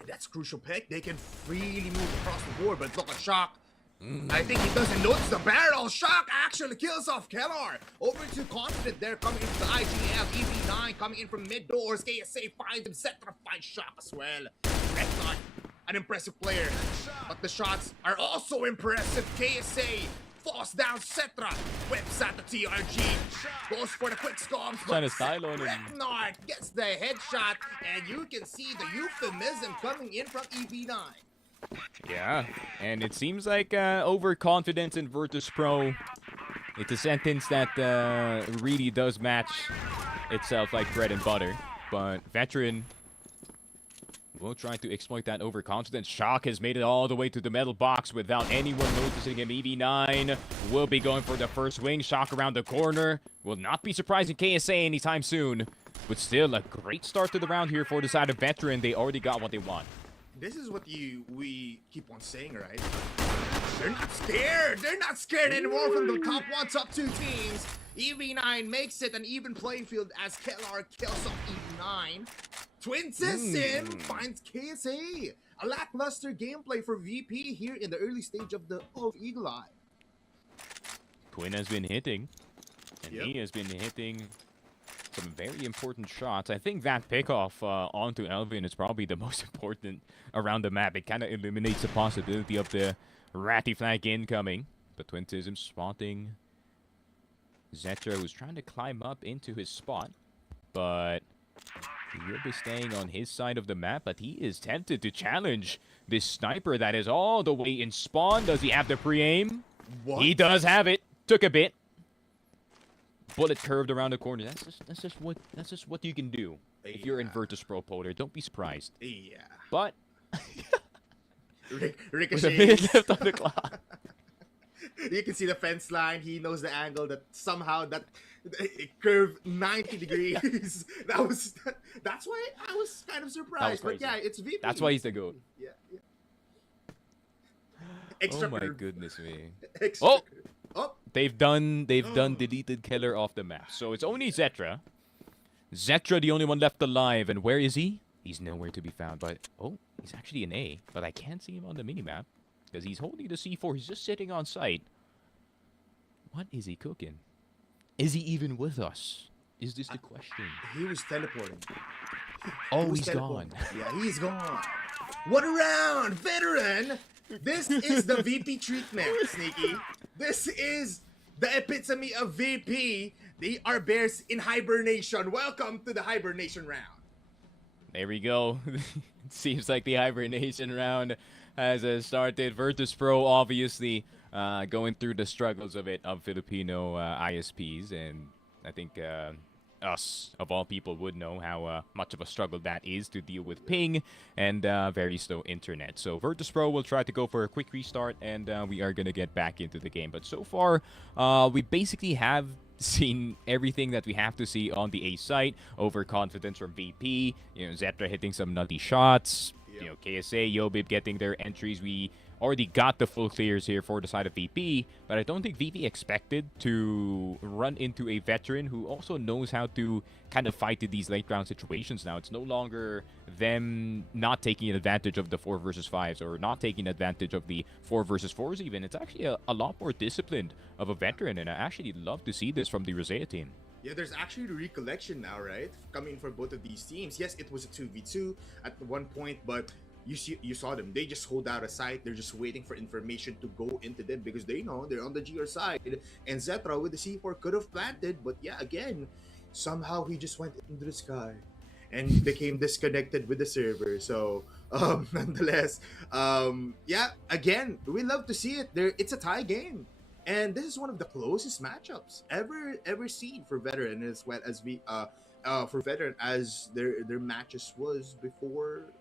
And that's crucial pick. They can freely move across the board, but look at Shock. I think he doesn't notice the barrel. Shock actually kills off Kellar. Over to Confident there coming into the IGL. EV9 coming in from mid doors. KSA finds him. Cetra finds Shock as well. Reknar, an impressive player. But the shots are also impressive. KSA falls down Cetra. Whips at the TRG. Goes for the quick scopes. Trying to style on him. Reknar gets the headshot. And you can see the euphemism coming in from EV9. Yeah, and it seems like overconfidence in Virtus.Pro. It's a sentence that really does match itself like bread and butter. But Veteran will try to exploit that overconfidence. Shock has made it all the way to the metal box without anyone noticing him. EV9 will be going for the first wing. Shock around the corner. Will not be surprising KSA anytime soon. But still, a great start to the round here for the side of Veteran. They already got what they want. This is what we keep on saying, right? They're not scared. They're not scared anymore from the top 1, top 2 teams. EV9 makes it an even playing field as Kellar kills off EV9. Twin System finds KSA. A lackluster gameplay for VP here in the early stage of Eagle Eye. Twin has been hitting, and Yep. he has been hitting some very important shots. I think that pickoff onto Elvin is probably the most important around the map. It kind of eliminates the possibility of the ratty flank incoming. But Twintism spotting Zetra, who's trying to climb up into his spot. But he will be staying on his side of the map, but he is tempted to challenge this sniper that is all the way in spawn. Does he have the pre-aim? What? He does have it. Took a bit. Bullet curved around the corner. That's just what you can do if you're in Yeah. Virtus.Pro Polar. Don't be surprised. Yeah. But with a Ricochet. minute left on the clock. You can see the fence line. He knows the angle that somehow it curved 90 degrees. That's why I was kind of surprised. But crazy. yeah, it's VP. That's why he's the GOAT. Yeah. Extra Oh my curve. goodness me. Extra Oh! curve. Oh, They've done deleted Keller off the map. So it's only Zetra. Zetra the only one left alive. And where is he? He's nowhere to be found. But oh, he's actually an A. But I can't see him on the minimap. Because he's holding the C4. He's just sitting on site. What is he cooking? Is he even with us? Is this the question? he was teleporting. Oh, He was he's teleporting. gone. Yeah, he's gone. What a round, veteran! This is the VP treatment, Sneaky. This is the epitome of VP. They are bears in hibernation. Welcome to the hibernation round. There we go. It seems like the hibernation round has started. Virtus.Pro obviously going through the struggles of Filipino ISPs, and I think us, of all people, would know how much of a struggle that is to deal with ping and very slow internet. So Virtus.Pro will try to go for a quick restart, and we are going to get back into the game. But so far, we basically have seen everything that we have to see on the A site. Overconfidence from VP, Zetra hitting some nutty shots, KSA, Yobib getting their entries. We already got the full clears here for the side of VP, but I don't think VP expected to run into a veteran who also knows how to kind of fight in these late round situations now. It's no longer them not taking advantage of the 4 versus 5s or not taking advantage of the 4 versus 4s even. It's actually a lot more disciplined of a veteran, and I actually love to see this from the Rosea team. Yeah, there's actually the recollection now, right? Coming for both of these teams. Yes, it was a 2v2 at one point, but you saw them. They just hold out a sight. They're just waiting for information to go into them because they know they're on the GR side. And Zetra with the C4 could have planted, but yeah, again, somehow he just went into the sky and became disconnected with the server. So, nonetheless, yeah, again, we love to see it. It's a tie game. And this is one of the closest matchups ever seen for veteran, as well as for veteran as their matches was before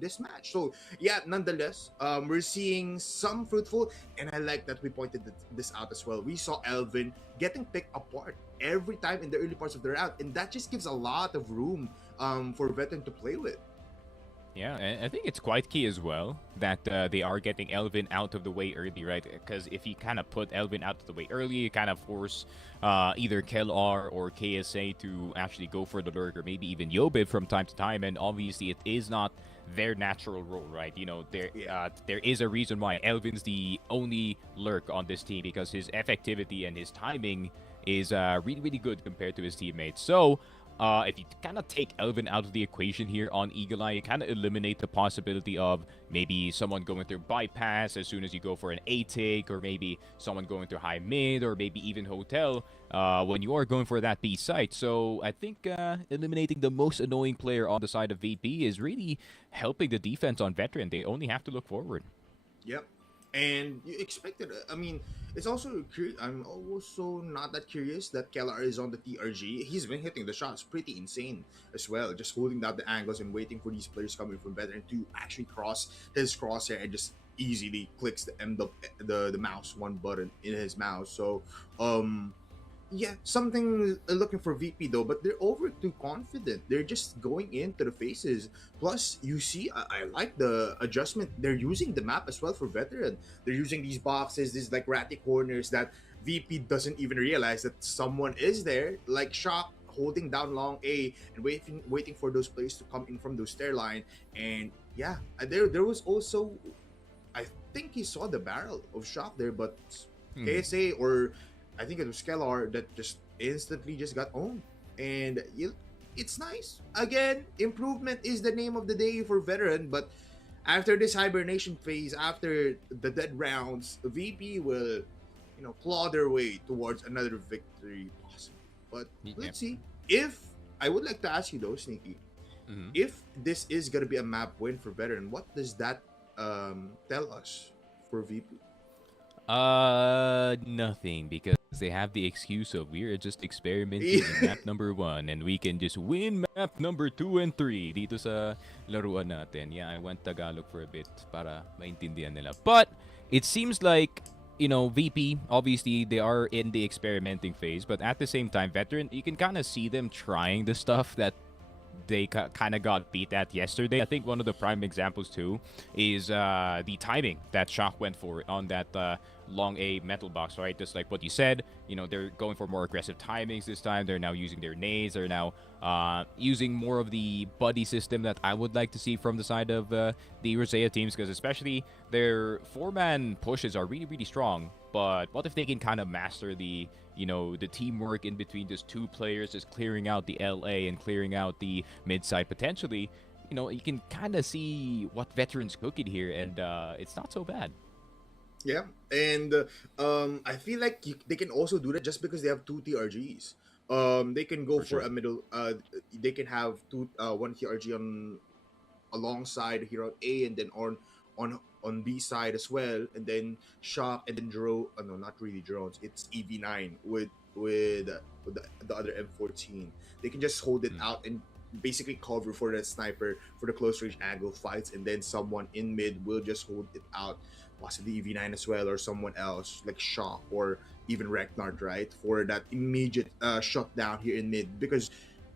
this match. So yeah, nonetheless, we're seeing some fruitful, and I like that we pointed this out as well. We saw Elvin getting picked apart every time in the early parts of the round, and that just gives a lot of room for veteran to play with. Yeah, and I think it's quite key as well that they are getting Elvin out of the way early, right? Because if you kind of put Elvin out of the way early, you kind of force either KelR or KSA to actually go for the lurk, or maybe even Yobib from time to time. And obviously, it is not their natural role, right? You know, there is a reason why Elvin's the only lurk on this team, because his effectivity and his timing is really, really good compared to his teammates. So if you kind of take Elvin out of the equation here on Eagle Eye, you kind of eliminate the possibility of maybe someone going through bypass as soon as you go for an A take, or maybe someone going through high mid, or maybe even hotel when you are going for that B site. So I think eliminating the most annoying player on the side of VP is really helping the defense on veteran. They only have to look forward. Yep. And you expected, I mean, it's also, I'm also not that curious that KelR is on the TRG. He's been hitting the shots pretty insane as well, just holding down the angles and waiting for these players coming from veteran to actually cross his crosshair and just easily clicks the mouse one button in his mouse. So yeah, something looking for VP though, but they're over too confident. They're just going into the faces. Plus, you see, I like the adjustment. They're using the map as well for veteran. They're using these boxes, these like ratty corners that VP doesn't even realize that someone is there. Like Shock holding down long A and waiting for those players to come in from those stair line. And yeah, there was also, I think he saw the barrel of Shock there, but KSA or I think it was KelR that just instantly just got owned. And it's nice. Again, improvement is the name of the day for veteran, but after this hibernation phase, after the dead rounds, VP will, claw their way towards another victory possible. But let's see. If I would like to ask you though, Sneaky, if this is gonna be a map win for veteran, what does that tell us for VP? Nothing, because they have the excuse of we're just experimenting in map number 1 and we can just win map number 2 and 3 dito sa laruan natin. Yeah, I went Tagalog for a bit para maintindihan nila. But it seems like, VP, obviously they are in the experimenting phase, but at the same time, veteran, you can kind of see them trying the stuff that they kind of got beat at yesterday. I think one of the prime examples too is the timing that Shock went for on that long A metal box, right? Just like what you said, they're going for more aggressive timings this time. They're now using their nades. They're now using more of the buddy system that I would like to see from the side of the Rosea teams, because especially their 4-man pushes are really, really strong. But what if they can kind of master the teamwork in between just 2 players, just clearing out the LA and clearing out the mid side potentially? You can kind of see what veterans cooking here, and it's not so bad. Yeah, and I feel like they can also do that just because they have 2 TRGs. They can go for a middle. They can have 1 TRG on alongside here on A, and then on B side as well, and then Shock, and then no, not really drones. It's EV9 with the other M14. They can just hold it out and basically cover for the sniper for the close range angle fights, and then someone in mid will just hold it out, possibly EV9 as well, or someone else like Shock or even Reknard, right, for that immediate shutdown here in mid, because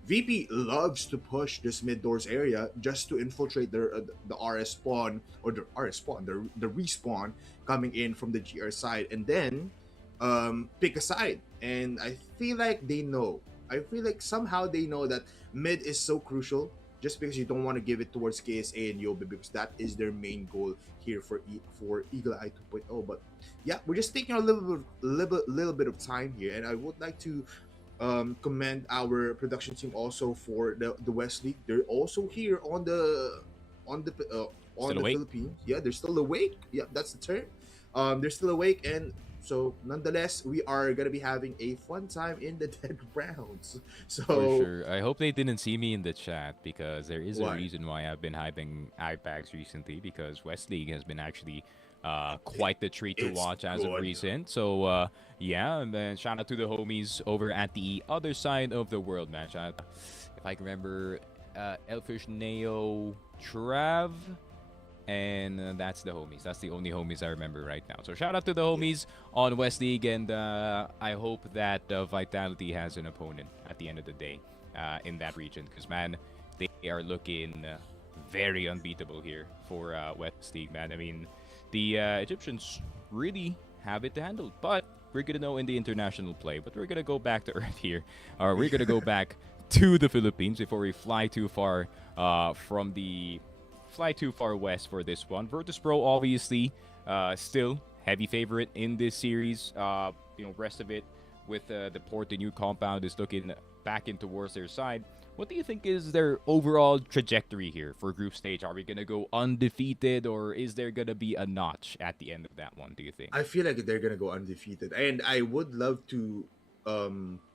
VP loves to push this mid doors area just to infiltrate the RS spawn, or the RS spawn, the respawn coming in from the GR side, and then pick a side. And I feel like they know. I feel like somehow they know that mid is so crucial, just because you don't want to give it towards KSA and Yobe, because that is their main goal here for Eagle Eye 2.0. But yeah, we're just taking a little bit of time here, and I would like to commend our production team also for the West League. They're also here on the awake? Philippines. Yeah, they're still awake. Yeah, that's the term. They're still awake, and so nonetheless, we are gonna be having a fun time in the dead rounds. So For sure. I hope they didn't see me in the chat, because there is a Why? reason why I've been hyping iPads recently, because West League has been actually quite the treat to It's watch as of good. recent. So yeah, and then shout out to the homies over at the other side of the world, man. Shout out, if I can remember, Elfish, Neo, Trav, and that's the homies. That's the only homies I remember right now. So shout out to the homies on West League, and I hope that Vitality has an opponent at the end of the day in that region, because man, they are looking very unbeatable here for West League, man. I mean, the Egyptians really have it handled, but we're gonna know in the international play. But we're gonna go back to Earth here, or we're gonna go back to the Philippines before we fly too far fly too far west for this one. Virtus Pro obviously still heavy favorite in this series. Rest of it with the port, the new compound is looking back in towards their side. What do you think is their overall trajectory here for group stage? Are we gonna go undefeated, or is there gonna be a notch at the end of that one, do you think? I feel like they're gonna go undefeated, and I would love to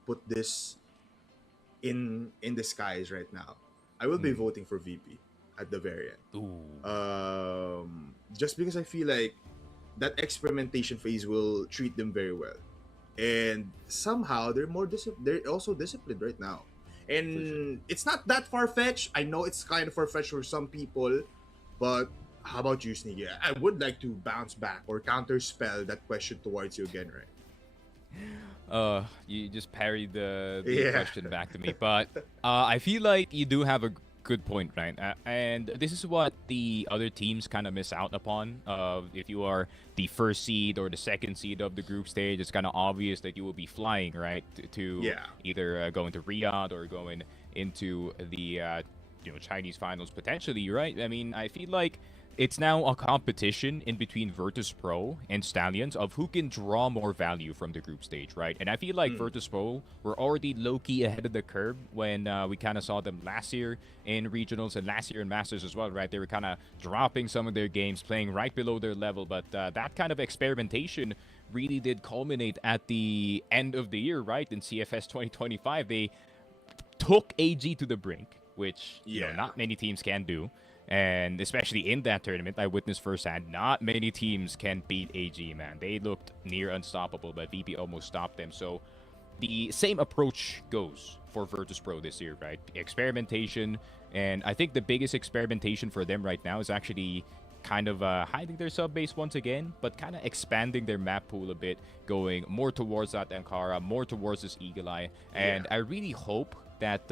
put this in the skies right now. I will be voting for VP at the very end. Ooh. Just because I feel like that experimentation phase will treat them very well, and somehow they're they're also disciplined right now, and it's not that far-fetched. I know it's kind of far-fetched for some people, but how about you, Sneaky? I would like to bounce back or counter spell that question towards you again, right? You just parried the Yeah. question back to me, but I feel like you do have a good point, right? And this is what the other teams kind of miss out upon. If you are the first seed or the second seed of the group stage, it's kind of obvious that you will be flying, right, to Yeah. either going to Riyadh or going into the Chinese finals potentially, right? I mean, I feel like it's now a competition in between Virtus Pro and Stallions of who can draw more value from the group stage, right? And I feel like Virtus Pro were already low-key ahead of the curve when we kind of saw them last year in regionals and last year in Masters as well, right? They were kind of dropping some of their games, playing right below their level, but that kind of experimentation really did culminate at the end of the year, right? In CFS 2025, they took AG to the brink, which Yeah. not many teams can do. And especially in that tournament, I witnessed firsthand, not many teams can beat AG, man. They looked near unstoppable, but VP almost stopped them. So the same approach goes for Virtus Pro this year, right? Experimentation, and I think the biggest experimentation for them right now is actually kind of hiding their sub base once again, but kind of expanding their map pool a bit, going more towards that Ankara, more towards this Eagle Eye. And I really hope that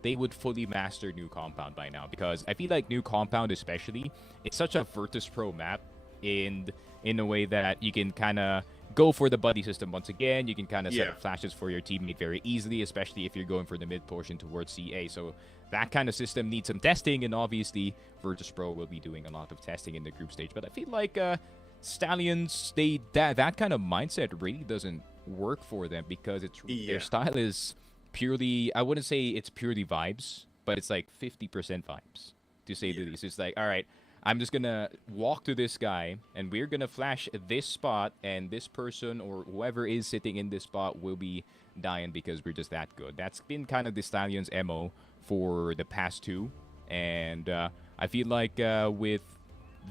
they would fully master New Compound by now, because I feel like New Compound especially, it's such a Virtus Pro map in a way that you can kind of go for the buddy system once again. You can kind of set up flashes for your teammate very easily, especially if you're going for the mid portion towards CA. So that kind of system needs some testing, and obviously Virtus Pro will be doing a lot of testing in the group stage. But I feel like Stallions, that kind of mindset really doesn't work for them, because their style is purely, I wouldn't say it's purely vibes, but it's like 50% vibes, to say the least. It's like, all right, I'm just gonna walk to this guy, and we're gonna flash this spot, and this person or whoever is sitting in this spot will be dying because we're just that good. That's been kind of the Stallions' MO for the past two, and I feel like with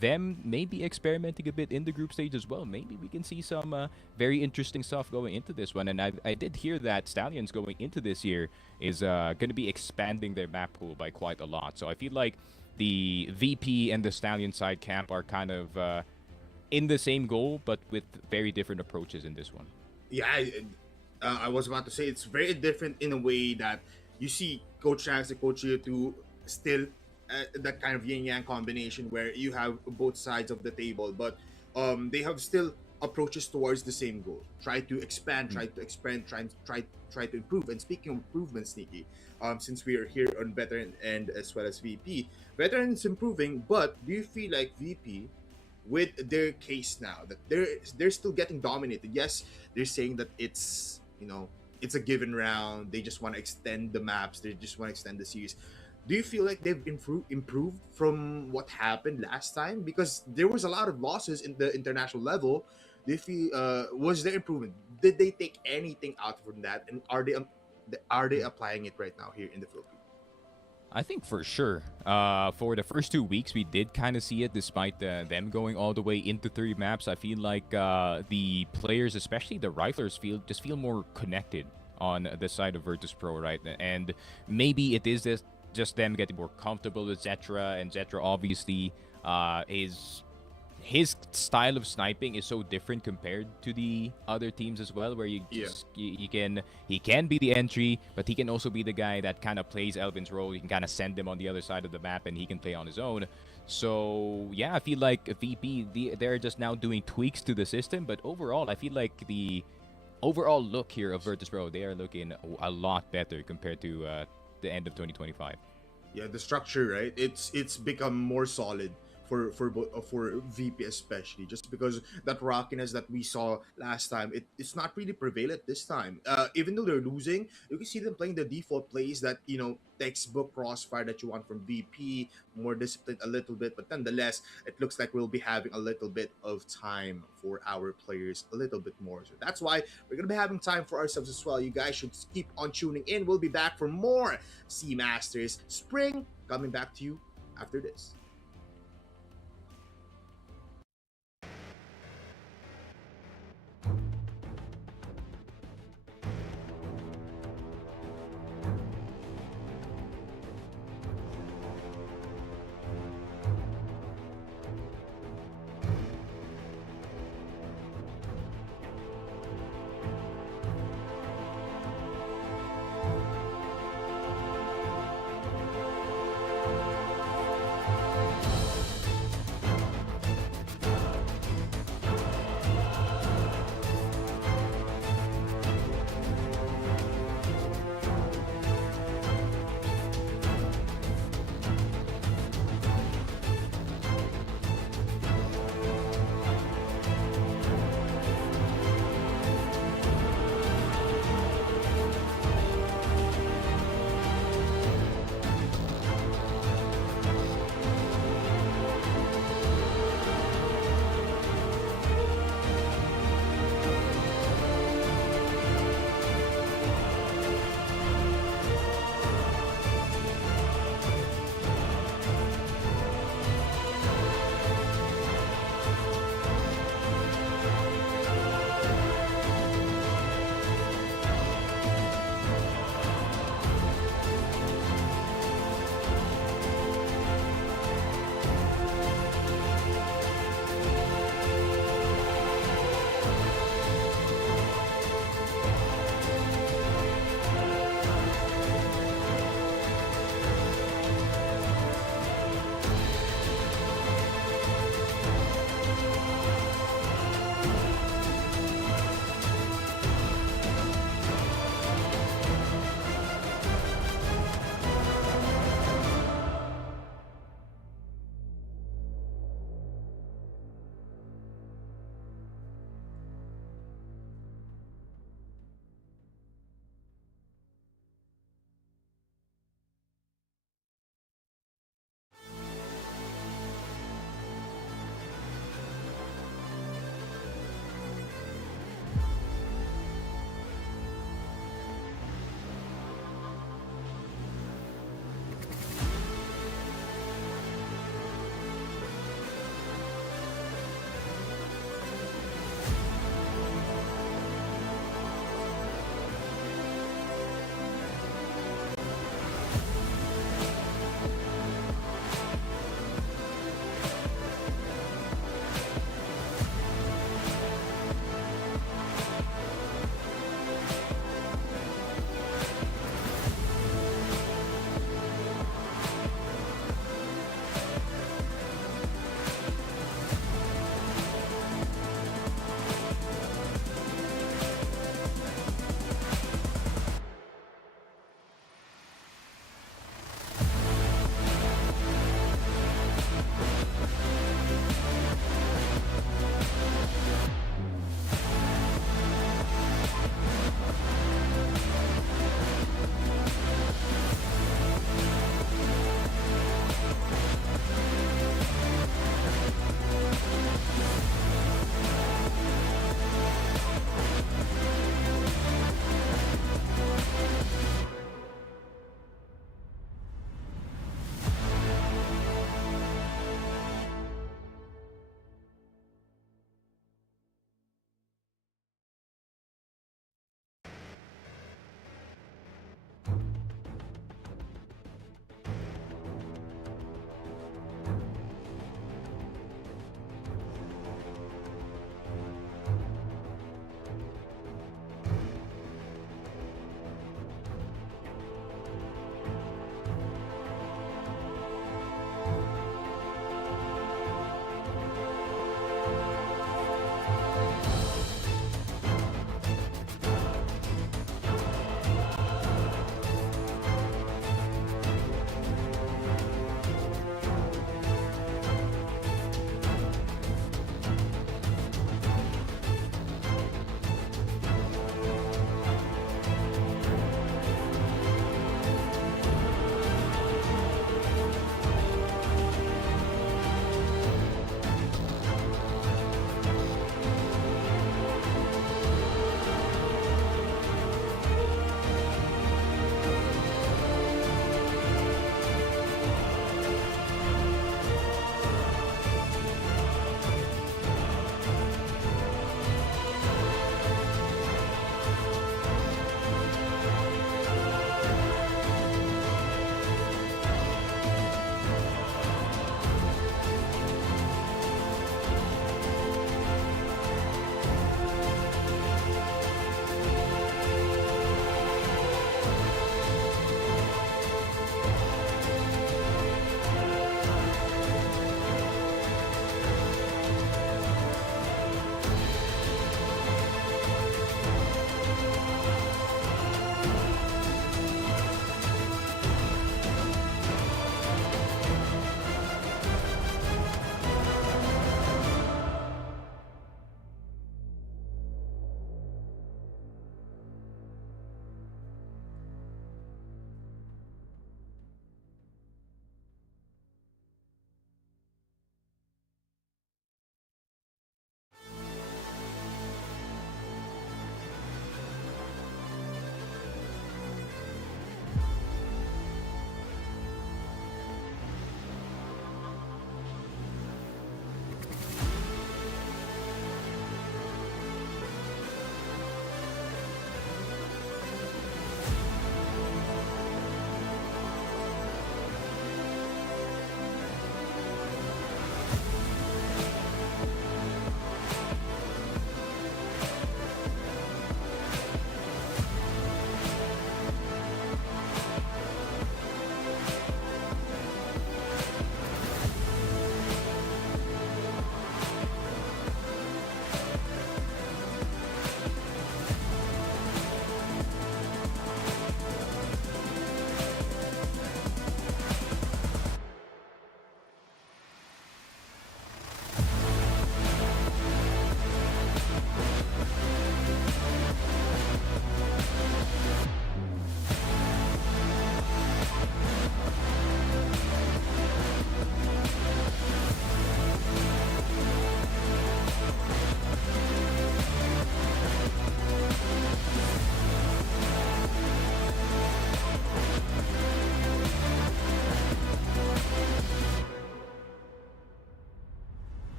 them maybe experimenting a bit in the group stage as well, maybe we can see some very interesting stuff going into this one. And I did hear that Stallions going into this year is going to be expanding their map pool by quite a lot. So I feel like the VP and the Stallion side camp are kind of in the same goal, but with very different approaches in this one. Yeah, I was about to say it's very different in a way that you see Coach Chance and Coach Yu still that kind of yin yang combination where you have both sides of the table, but they have still approaches towards the same goal. Try to expand, try to expand, try to improve. And speaking of improvement, Sneaky, since we are here on veteran and as well as VP, veteran is improving, but do you feel like VP with their case now that they're still getting dominated? Yes, they're saying that it's, you know, it's a given round. They just want to extend the maps. They just want to extend the series. Do you feel like they've improved from what happened last time? Because there was a lot of losses in the international level. Do you feel was there improvement? Did they take anything out from that? And are they applying it right now here in the Philippines? I think for sure. For the first 2 weeks, we did kind of see it, despite them going all the way into 3 maps. I feel like the players, especially the riflers, feel more connected on the side of Virtus Pro, right? And maybe it is just them getting more comfortable with Zetra, and Zetra obviously is his style of sniping is so different compared to the other teams as well, where you just he can be the entry, but he can also be the guy that kind of plays Elvin's role. You can kind of send him on the other side of the map and he can play on his own. So yeah, I feel like VP, they're just now doing tweaks to the system, but overall I feel like the overall look here of Virtus Pro, they are looking a lot better compared to the end of 2025. Yeah, the structure, right? It's become more solid for VP especially, just because that rockiness that we saw last time, it's not really prevalent this time. Even though they're losing, you can see them playing the default plays that, you know, textbook crossfire that you want from VP, more disciplined a little bit, but nonetheless, it looks like we'll be having a little bit of time for our players, a little bit more. So that's why we're gonna be having time for ourselves as well. You guys should keep on tuning in. We'll be back for more C Masters Spring, coming back to you after this.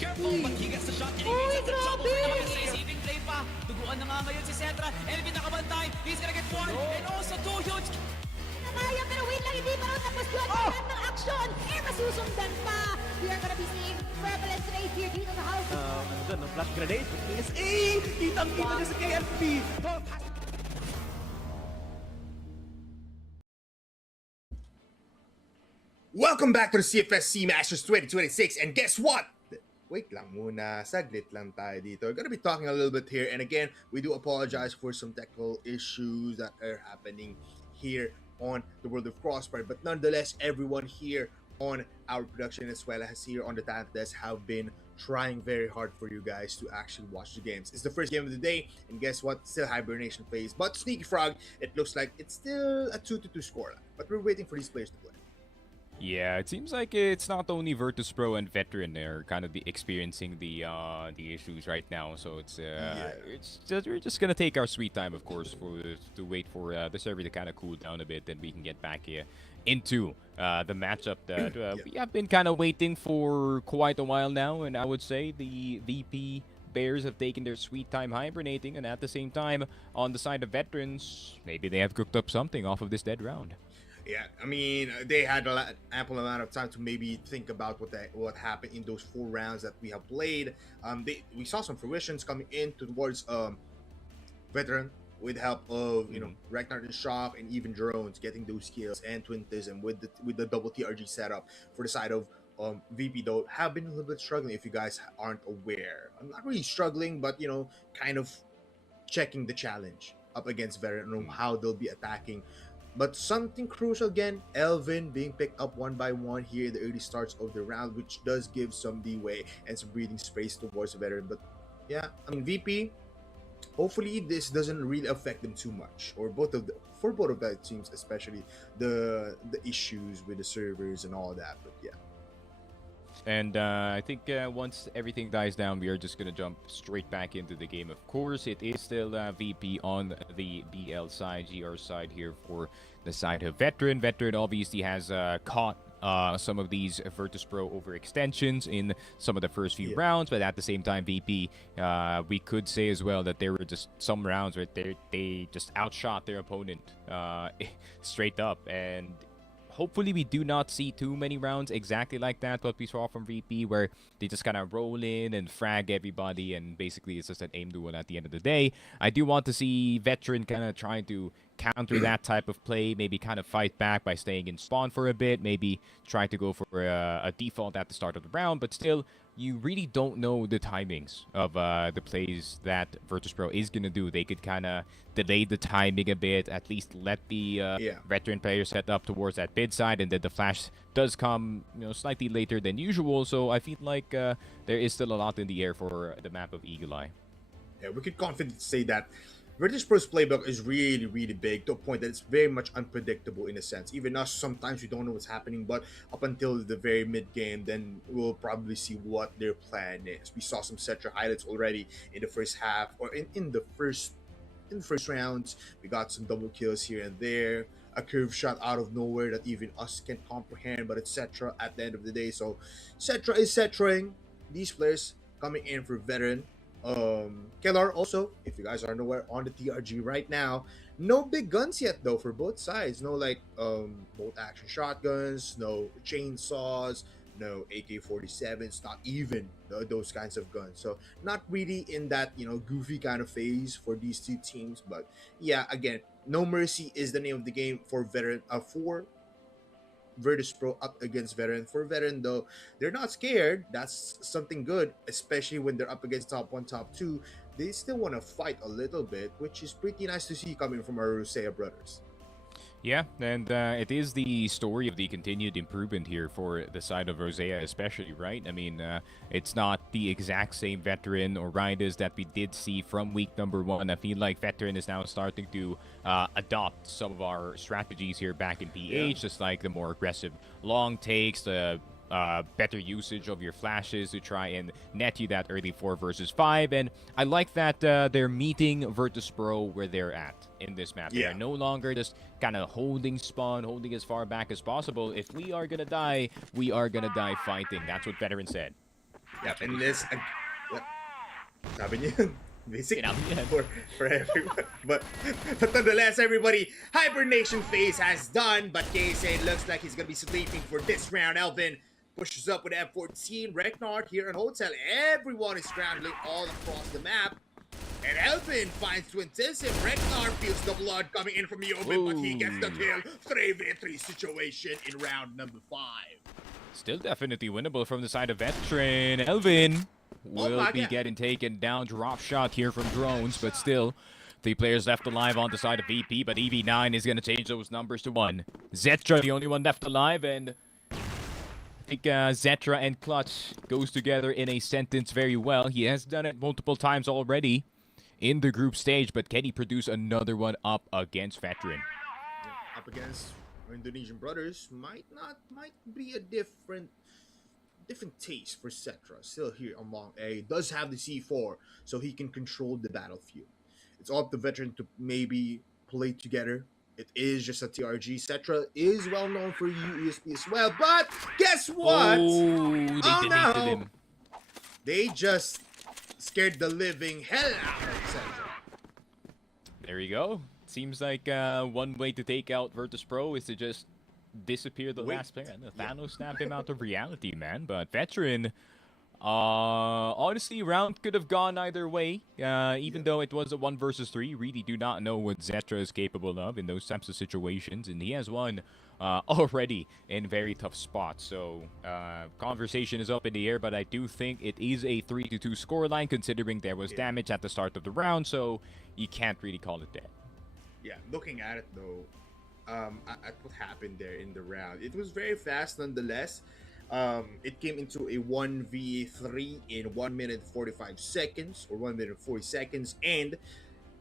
Careful, matigas sa shot. Iniisip sa trouble. Receiving play pa. Tuguan na nga ngayon si Cetra. Elvin nakabantay. He's gonna get one. And also two huge. Kaya pero wait lang, hindi pa rin tapos yun. Lahat ng action, masusundan pa. We are gonna be seeing prevalence rate here dito sa house. Ano doon, no? Flash grenade? PSA! Kitang-kita niya sa KFP! Welcome back to the CFS Masters 2026, and guess what? Wait lang muna, saglit lang tayo dito. We're gonna be talking a little bit here, and again, we do apologize for some technical issues that are happening here on the world of Crossfire, but nonetheless, everyone here on our production as well as here on the talent desk have been trying very hard for you guys to actually watch the games. It's the first game of the day, and guess what? Still hibernation phase, but Sneaky Frog, it looks like it's still a 2-2 score, but we're waiting for these players to play. Yeah, it seems like it's not only Virtus Pro and Veteran that are kind of experiencing the issues right now. So it's we're just gonna take our sweet time, of course, to wait for the server to kind of cool down a bit, and we can get back here into the matchup that we have been kind of waiting for quite a while now. And I would say the VP Bears have taken their sweet time hibernating, and at the same time, on the side of Veterans, maybe they have cooked up something off of this dead round. Yeah, I mean, they had ample amount of time to maybe think about what happened in those 4 rounds that we have played. We saw some fruitions coming in towards Veteran with help of Ragnar and Shock and even drones getting those kills, and Twintism with the double TRG setup for the side of VP though have been a little bit struggling. If you guys aren't aware, I'm not really struggling, but kind of checking the challenge up against Veteran and how they'll be attacking. But something crucial again, Elvin being picked up one by one here in the early starts of the round, which does give some leeway and some breathing space towards the Veteran. But yeah, I mean, VP, hopefully this doesn't really affect them too much, or for both of the teams, especially the issues with the servers and all that. But yeah. And I think once everything dies down, we are just going to jump straight back into the game. Of course, it is still VP on the BL side, GR side here for the side of Veteran. Veteran obviously has caught some of these Virtus Pro overextensions in some of the first few rounds, but at the same time, VP, we could say as well that there were just some rounds where they just outshot their opponent straight up, and hopefully we do not see too many rounds exactly like that, what we saw from VP, where they just kind of roll in and frag everybody, and basically it's just an aim duel at the end of the day. I do want to see Veteran kind of trying to counter that type of play, maybe kind of fight back by staying in spawn for a bit, maybe try to go for a default at the start of the round, but still, you really don't know the timings of the plays that Virtus Pro is going to do. They could kind of delay the timing a bit, at least let the Veteran player set up towards that mid side, and then the flash does come slightly later than usual. So I feel like there is still a lot in the air for the map of Eagle Eye. Yeah, we could confidently say that Virtus Pro's playbook is really, really big, to a point that it's very much unpredictable in a sense. Even us, sometimes we don't know what's happening, but up until the very mid-game, then we'll probably see what their plan is. We saw some Cetra highlights already in the first half, or in the first rounds. We got some double kills here and there, a curve shot out of nowhere that even us can comprehend, but it's Cetra at the end of the day. So Cetra is Cetraing these players coming in for Veteran. Kellar also, if you guys aren't aware, on the TRG right now. No big guns yet though for both sides. No bolt action shotguns, no chainsaws, no AK-47s, not even those kinds of guns. So not really in that goofy kind of phase for these two teams. But yeah, again, no mercy is the name of the game for Veteran, for Virtus Pro up against Veteran. For Veteran though, they're not scared. That's something good, especially when they're up against top 1, top 2. They still want to fight a little bit, which is pretty nice to see coming from our Rusea brothers. Yeah, and it is the story of the continued improvement here for the side of Rosea especially, right? I mean, it's not the exact same Veteran or Ridaz that we did see from week number 1. I feel like Veteran is now starting to adopt some of our strategies here back in PH, just like the more aggressive long takes, the better usage of your flashes to try and net you that early 4 versus 5. And I like that they're meeting Virtus Pro where they're at in this map. They are no longer just kind of holding spawn, holding as far back as possible. If we are gonna die, we are gonna die fighting. That's what Veteran said. Yep, and this, what? Sabi niya yun. Basic Sinabi yan. for everyone. But nonetheless, everybody, hibernation phase has done. But KSA looks like he's gonna be sleeping for this round. Elvin pushes up with F14. Regnard here in Hotel. Everyone is scrambling all across the map. And Elvin finds Twintism. Regnard feels the blood coming in from Yobin, but he gets the kill. 3v3 situation in round number 5. Still definitely winnable from the side of Veteran. Elvin will my be God. getting taken down. Drop shot here from drones, but still 3 players left alive on the side of VP, but EV9 is going to change those numbers to 1. Zetra, the only one left alive, and I think Zetra and Clutch goes together in a sentence very well. He has done it multiple times already in the group stage, but can he produce another one up against Veteran? Up against our Indonesian brothers might be a different taste for Cetra. Still here among A, does have the C4, so he can control the battlefield. It's up to Veteran to maybe play together. It is just a TRG. Cetra is well known for UESP as well, but guess what? Oh, they deleted no. him. They just scared the living hell out of Cetra. There you go. Seems like one way to take out Virtus Pro is to just disappear the Wait. last player. No, Thanos snapped him out of reality, man. But Veteran, honestly, round could have gone either way. Even though it was a 1 versus 3, really do not know what Zetra is capable of in those types of situations, and he has won already in very tough spots. So conversation is up in the air, but I do think it is a 3-2 scoreline considering there was damage at the start of the round, so you can't really call it dead. Yeah, looking at it though, at what happened there in the round, it was very fast nonetheless. It came into a 1v3 in 1 minute 45 seconds or 1 minute 40 seconds, and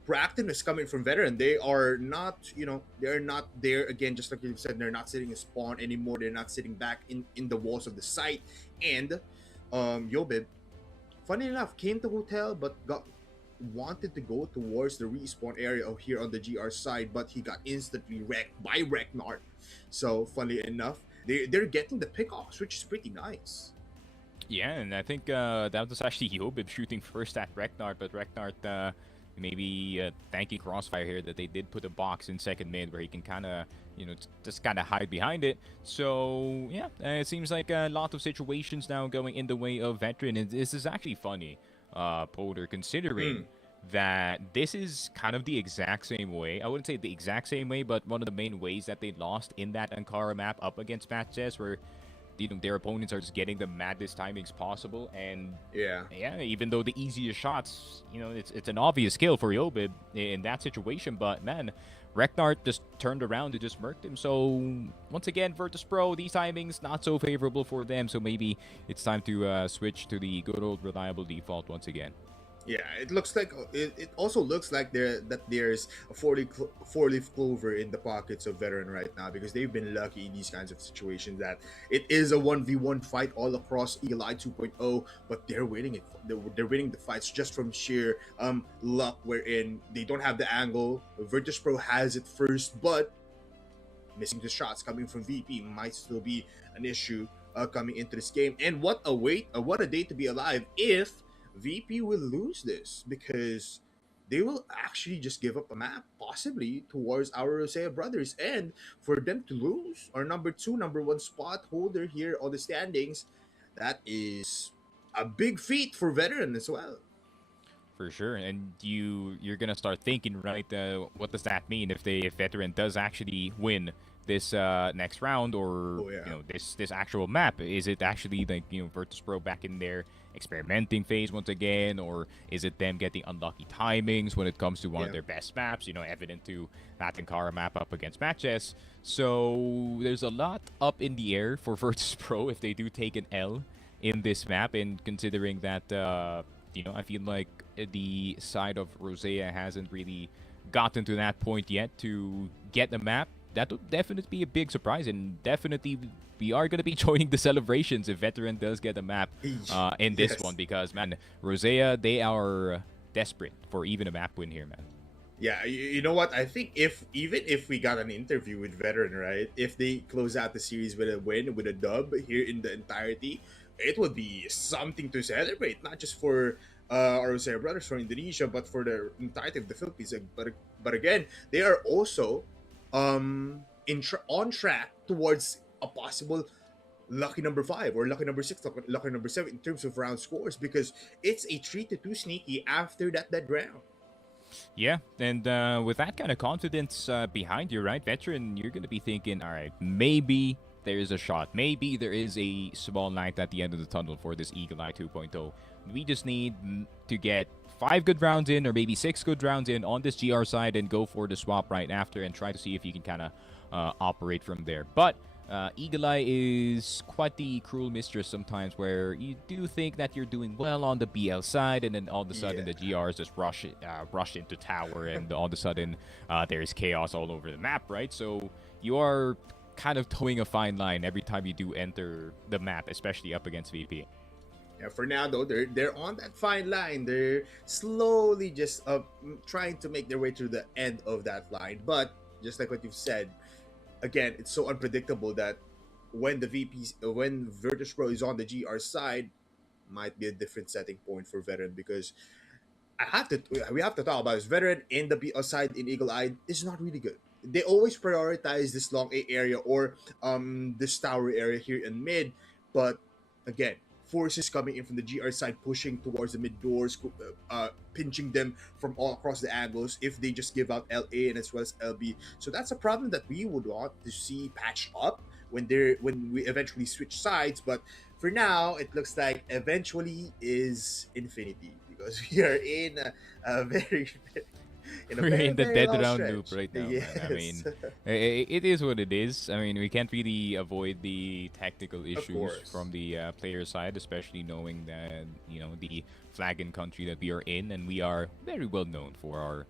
Bracton is coming from Veteran. They are not, they're not there again, just like you said, they're not sitting in spawn anymore. They're not sitting back in the walls of the site. And Yobib, funny enough, came to Hotel but wanted to go towards the respawn area here on the GR side, but he got instantly wrecked by Regnard. So funny enough, they're getting the pickoffs, which is pretty nice. Yeah, and I think that was actually Yobib shooting first at Regnard, but Regnard maybe thanking CrossFIRE here that they did put a box in second mid where he can kind of, just kind of hide behind it. So, yeah, it seems like a lot of situations now going in the way of Veteran. And this is actually funny, Poder, considering that this is kind of the exact same way. I wouldn't say the exact same way, but one of the main ways that they lost in that Ankara map up against MATTJESS, where their opponents are just getting the maddest timings possible, and yeah, even though the easiest shots, it's an obvious kill for Yobib in that situation, but man, Regnard just turned around and just murked him. So once again, Virtus Pro, these timings not so favorable for them, so maybe it's time to switch to the good old reliable default once again. Yeah, it looks like it also looks like there's a 4-leaf clover in the pockets of Veteran right now, because they've been lucky in these kinds of situations that it is a 1v1 fight all across Eli 2.0, but they're winning it. They're winning the fights just from sheer luck, wherein they don't have the angle. Virtus Pro has it first, but missing the shots coming from VP might still be an issue coming into this game. And what a day to be alive if VP will lose this, because they will actually just give up a map possibly towards our Rosea brothers, and for them to lose our number 1 spot holder here on the standings, that is a big feat for Veteran as well. For sure, and you're gonna start thinking, right? What does that mean if Veteran does actually win this next round, or this actual map? Is it actually like Virtus Pro back in their experimenting phase once again, or is it them getting unlucky timings when it comes to one of their best maps? Evident to that Ankara map up against MATTJESS. So there's a lot up in the air for Virtus Pro if they do take an L in this map, and considering that I feel like the side of Rosea hasn't really gotten to that point yet to get the map. That would definitely be a big surprise, and definitely we are going to be joining the celebrations if Veteran does get a map in this one, because, man, Rosea, they are desperate for even a map win here, man. Yeah, you know what? I think even if we got an interview with Veteran, right? If they close out the series with a win, with a dub here in the entirety, it would be something to celebrate, not just for our Rosea brothers from Indonesia, but for the entirety of the Philippines. But again, they are also on track towards a possible lucky number 5 or lucky number 6, lucky number 7 in terms of round scores, because it's a 3-2 sneaky after that dead round. Yeah, and with that kind of confidence behind you, right, veteran, you're going to be thinking, all right, maybe there is a shot. Maybe there is a small light at the end of the tunnel for this Eagle Eye 2.0. We just need to get 5 good rounds in, or maybe 6 good rounds in on this GR side, and go for the swap right after and try to see if you can kind of operate from there. But Eagle Eye is quite the cruel mistress sometimes, where you do think that you're doing well on the BL side, and then all of a sudden the GRs just rush into tower, and all of a sudden there's chaos all over the map, right? So you are kind of towing a fine line every time you do enter the map, especially up against VP. Yeah, for now though, they're on that fine line. They're slowly just trying to make their way to the end of that line. But just like what you've said, again, it's so unpredictable that when when Virtus.Pro is on the GR side, might be a different setting point for veteran, because we have to talk about this. Veteran in the BL side in Eagle Eye is not really good. They always prioritize this long A area or this tower area here in mid, but again, forces coming in from the GR side, pushing towards the mid doors, pinching them from all across the angles if they just give out LA and as well as LB. So that's a problem that we would want to see patched up when we eventually switch sides. But for now, it looks like eventually is infinity, because we are in a very We're in the very dead long round stretch. loop right now, Yes. man. I mean, it is what it is. I mean, we can't really avoid the tactical issues course. from the player side, especially knowing that, you know, the flag and country that we are in, and we are very well known for our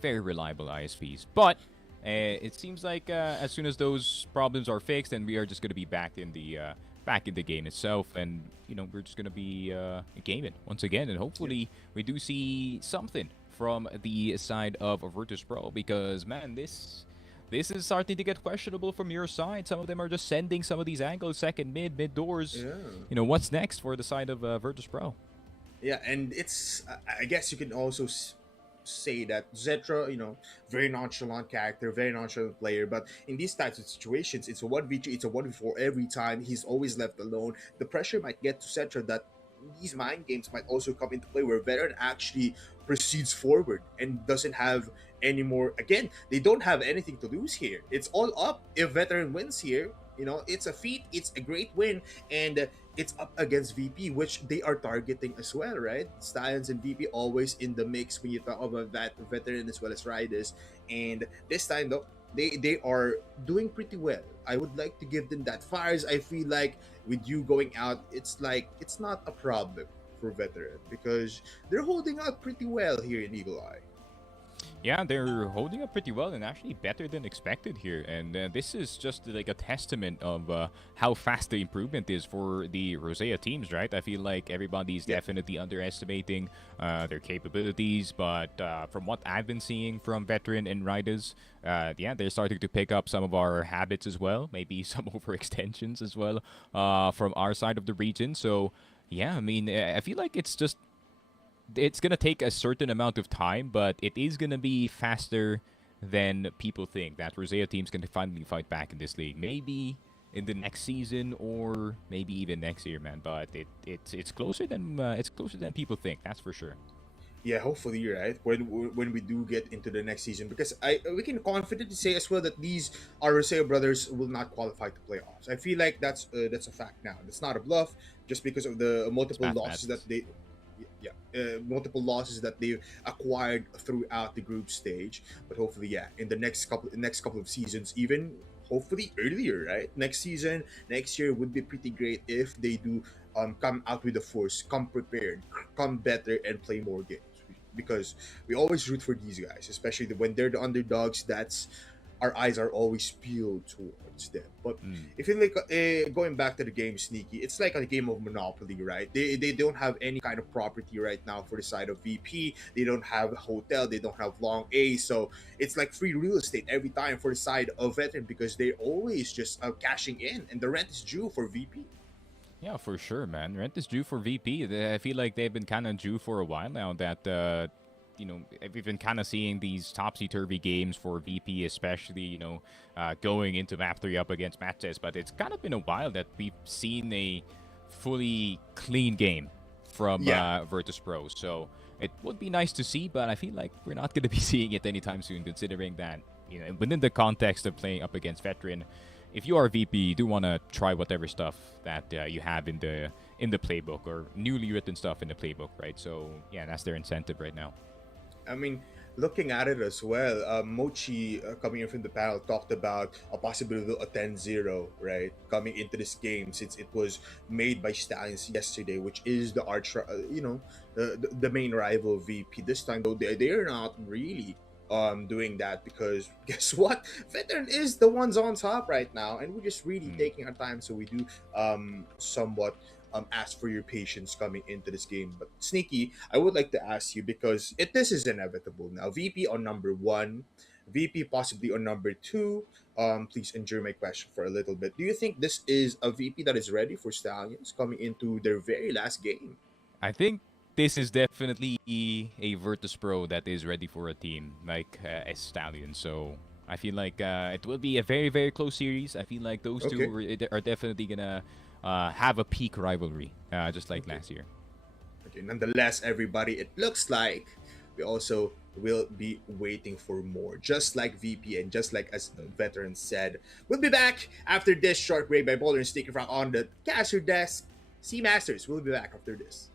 very reliable ISPs. But it seems like as soon as those problems are fixed, and we are just going to be back in the game itself, and you know, we're just going to be gaming once again, and hopefully we do see something from the side of Virtus.Pro, because man, this is starting to get questionable from your side. Some of them are just sending some of these angles, second mid doors. Yeah. You know, what's next for the side of Virtus.Pro? Yeah, and it's I guess you can also say that Zetra, you know, very nonchalant character, very nonchalant player, but in these types of situations, it's a 1v3, it's a 1v4 every time. He's always left alone. The pressure might get to Zetra that these mind games might also come into play, where veteran actually proceeds forward and doesn't have any more. Again, they don't have anything to lose here. It's all up. If veteran wins here, you know, it's a feat, it's a great win, and it's up against VP, which they are targeting as well, right? Stallions and VP always in the mix when you talk about that veteran as well as Ridaz. And this time though, they are doing pretty well. I would like to give them that. Fires, I feel like with you going out, it's like it's not a problem for veteran, because they're holding out pretty well here in Eagle Eye. Yeah, they're holding up pretty well, and actually better than expected here. And this is just like a testament of how fast the improvement is for the Rosea teams, right? I feel like everybody's definitely underestimating their capabilities, but from what I've been seeing from veteran and Ridaz, yeah, they're starting to pick up some of our habits as well, maybe some overextensions as well from our side of the region. So yeah, I mean, I feel like it's going to take a certain amount of time, but it is going to be faster than people think that Rosea teams can finally fight back in this league. Maybe in the next season, or maybe even next year, man. But it's closer than people think. That's for sure. Yeah, hopefully, right? When we do get into the next season, because we can confidently say as well that these Rosea brothers will not qualify to playoffs. I feel like that's a fact now. That's not a bluff, just because of the multiple losses that they. Multiple losses that they've acquired throughout the group stage. But hopefully, yeah, in the next couple of seasons, even hopefully earlier, right? Next season, next year would be pretty great if they do come out with the force, come prepared, come better, and play more games. Because we always root for these guys, especially when they're the underdogs. That's our eyes are always peeled towards them. But if you like going back to the game, Sneaky, it's like a game of Monopoly, right? They don't have any kind of property right now for the side of VP. They don't have a hotel. They don't have long A. So it's like free real estate every time for the side of veteran, because they're always just cashing in, and the rent is due for VP. Yeah, for sure, man. Rent is due for VP. I feel like they've been kind of due for a while now. That we've been kind of seeing these topsy-turvy games for VP, especially going into map 3 up against MATTJESS. But it's kind of been a while that we've seen a fully clean game from Virtus Pro. So it would be nice to see, but I feel like we're not going to be seeing it anytime soon, considering that within the context of playing up against veteran. If you are VP, you do want to try whatever stuff that you have in the playbook or newly written stuff in the playbook, right? So yeah, that's their incentive right now. I mean, looking at it as well, Mochi coming in from the panel talked about a possibility of a 10-0, right, coming into this game since it was made by Stallions yesterday, which is the the main rival VP. This time though, they're not really doing that because guess what? Veteran is the ones on top right now, and we're just really taking our time. So we do somewhat ask for your patience coming into this game. But Sneaky, I would like to ask you because this is inevitable now. VP on number 1, VP possibly on number 2. Please endure my question for a little bit. Do you think this is a VP that is ready for Stallions coming into their very last game? I think this is definitely a Virtus Pro that is ready for a team like Stallions. So I feel like it will be a very, very close series. I feel like those two are definitely gonna have a peak rivalry, just like last year. Okay, nonetheless, everybody, it looks like we also will be waiting for more. Just like VP and just like as the veteran said, we'll be back after this short break by Boulder and Sticky Frog on the caster desk. C-Masters, we'll be back after this.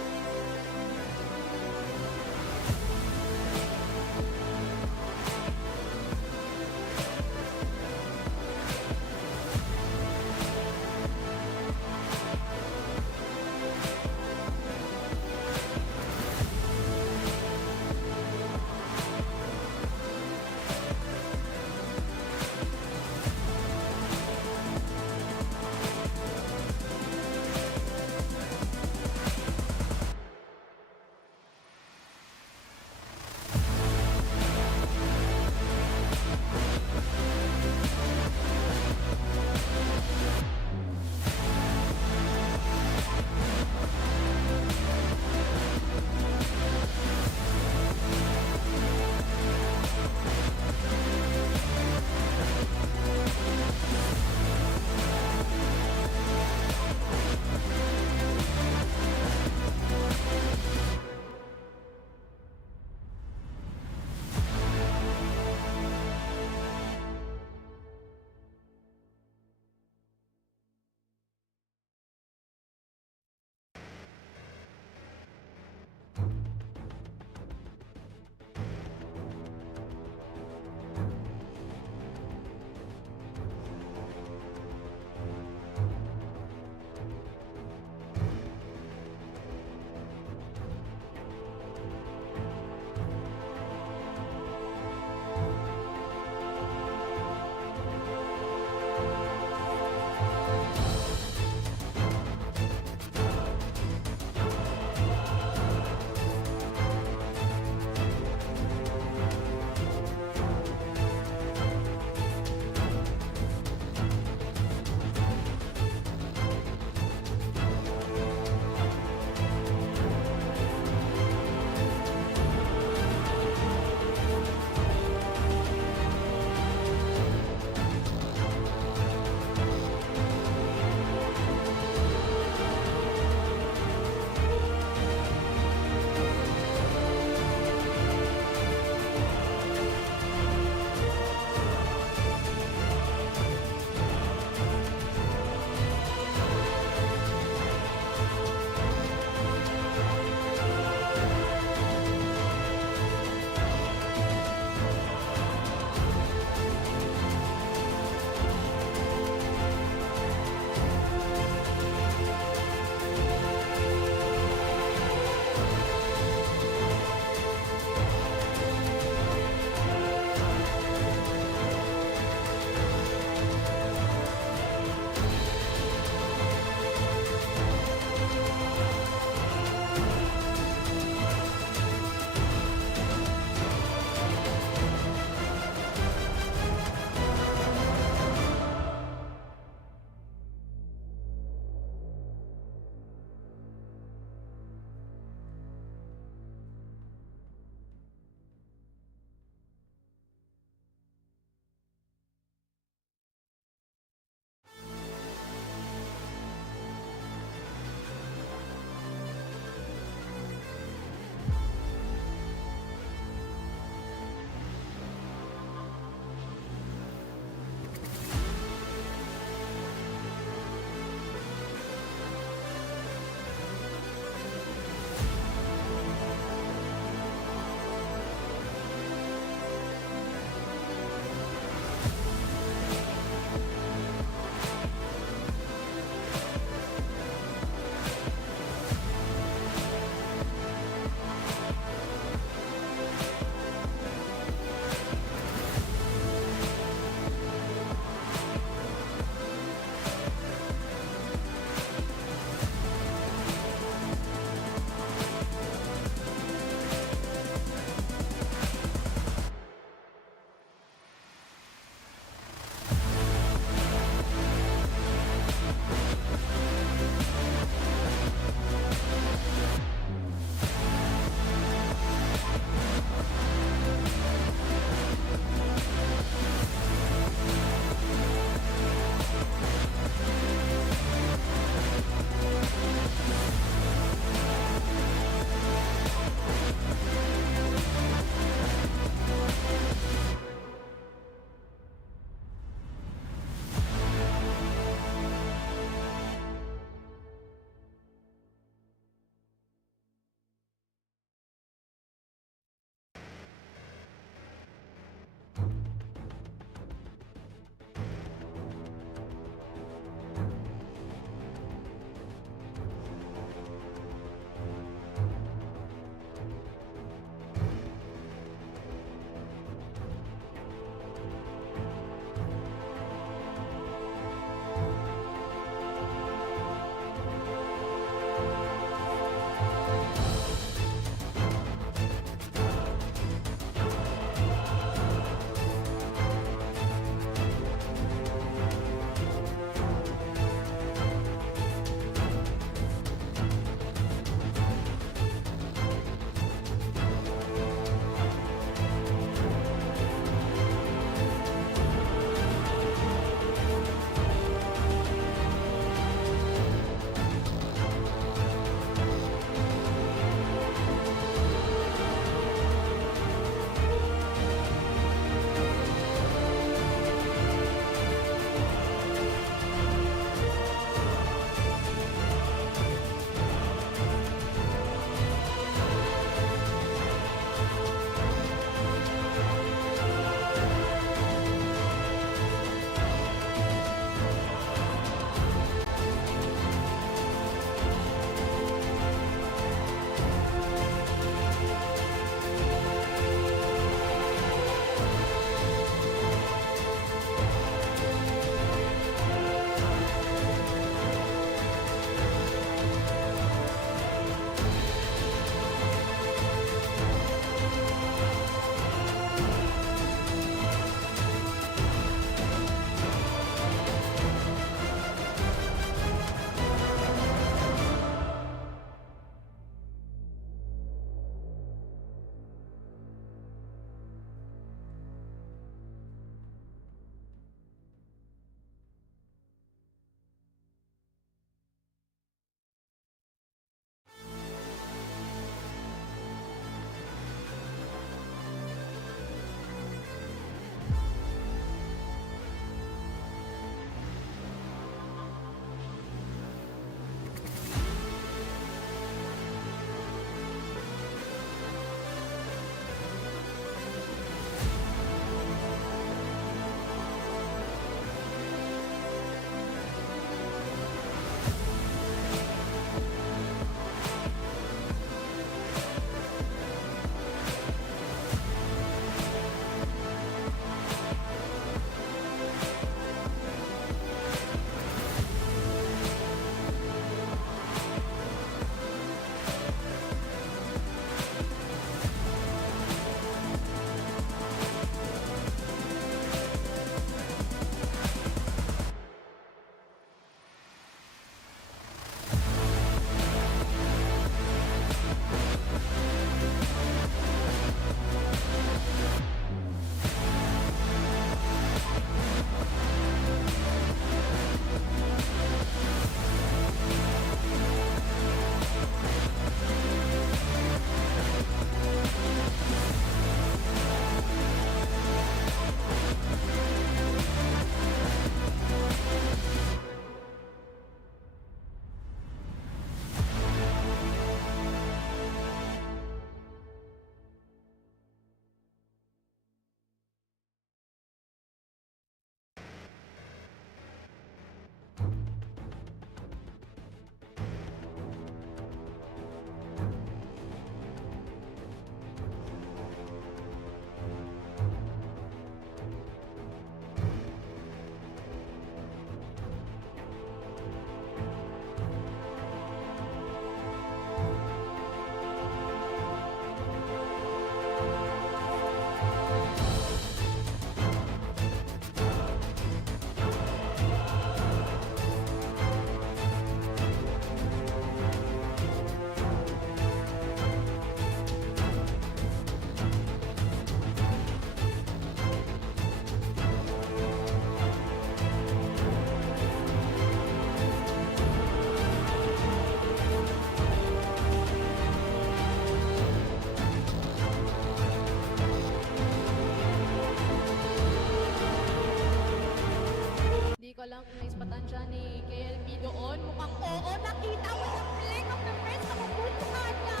pa lang kung naispatan siya ni KLP doon. Mukhang oo, nakita mo yung flick of the wrist. Nakabultuhan niya.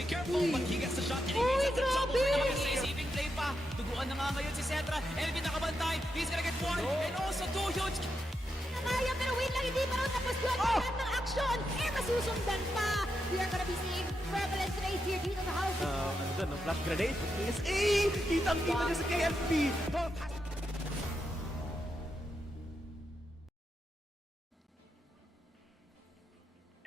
Be careful, maghigas sa shot. Uy, grabe! Saving play pa. Tuguan na nga ngayon si Cetra. Elvin nakabantay. He's gonna get one. And also two huge. Namaya, pero wait lang, hindi pa raw tapos yun. Lahat ng action. Masusundan pa. We are gonna be seeing prevalent race here dito sa house. Ano dun, no? Flash grenade. PSA! Kitang-kita niya sa KLP.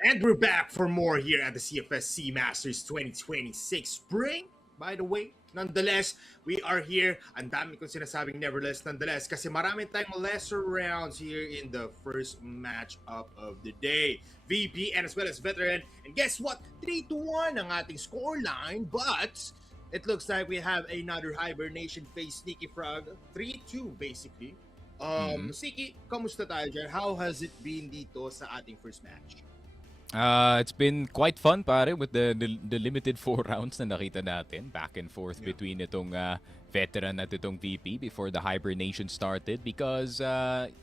And we're back for more here at the CFS Masters 2026 Spring. By the way, nonetheless, we are here. Ang dami kong sinasabing nevertheless, nonetheless, kasi marami tayong lesser rounds here in the first match-up of the day. VP and as well as veteran. And guess what? 3-1 ang ating scoreline, but it looks like we have another hibernation phase Sneaky Frog. 3-2 basically. Siki, kamusta tayo dyan? How has it been dito sa ating first match? It's been quite fun pare with the limited 4 rounds na nakita natin back and forth between itong veteran at itong VP before the hibernation started because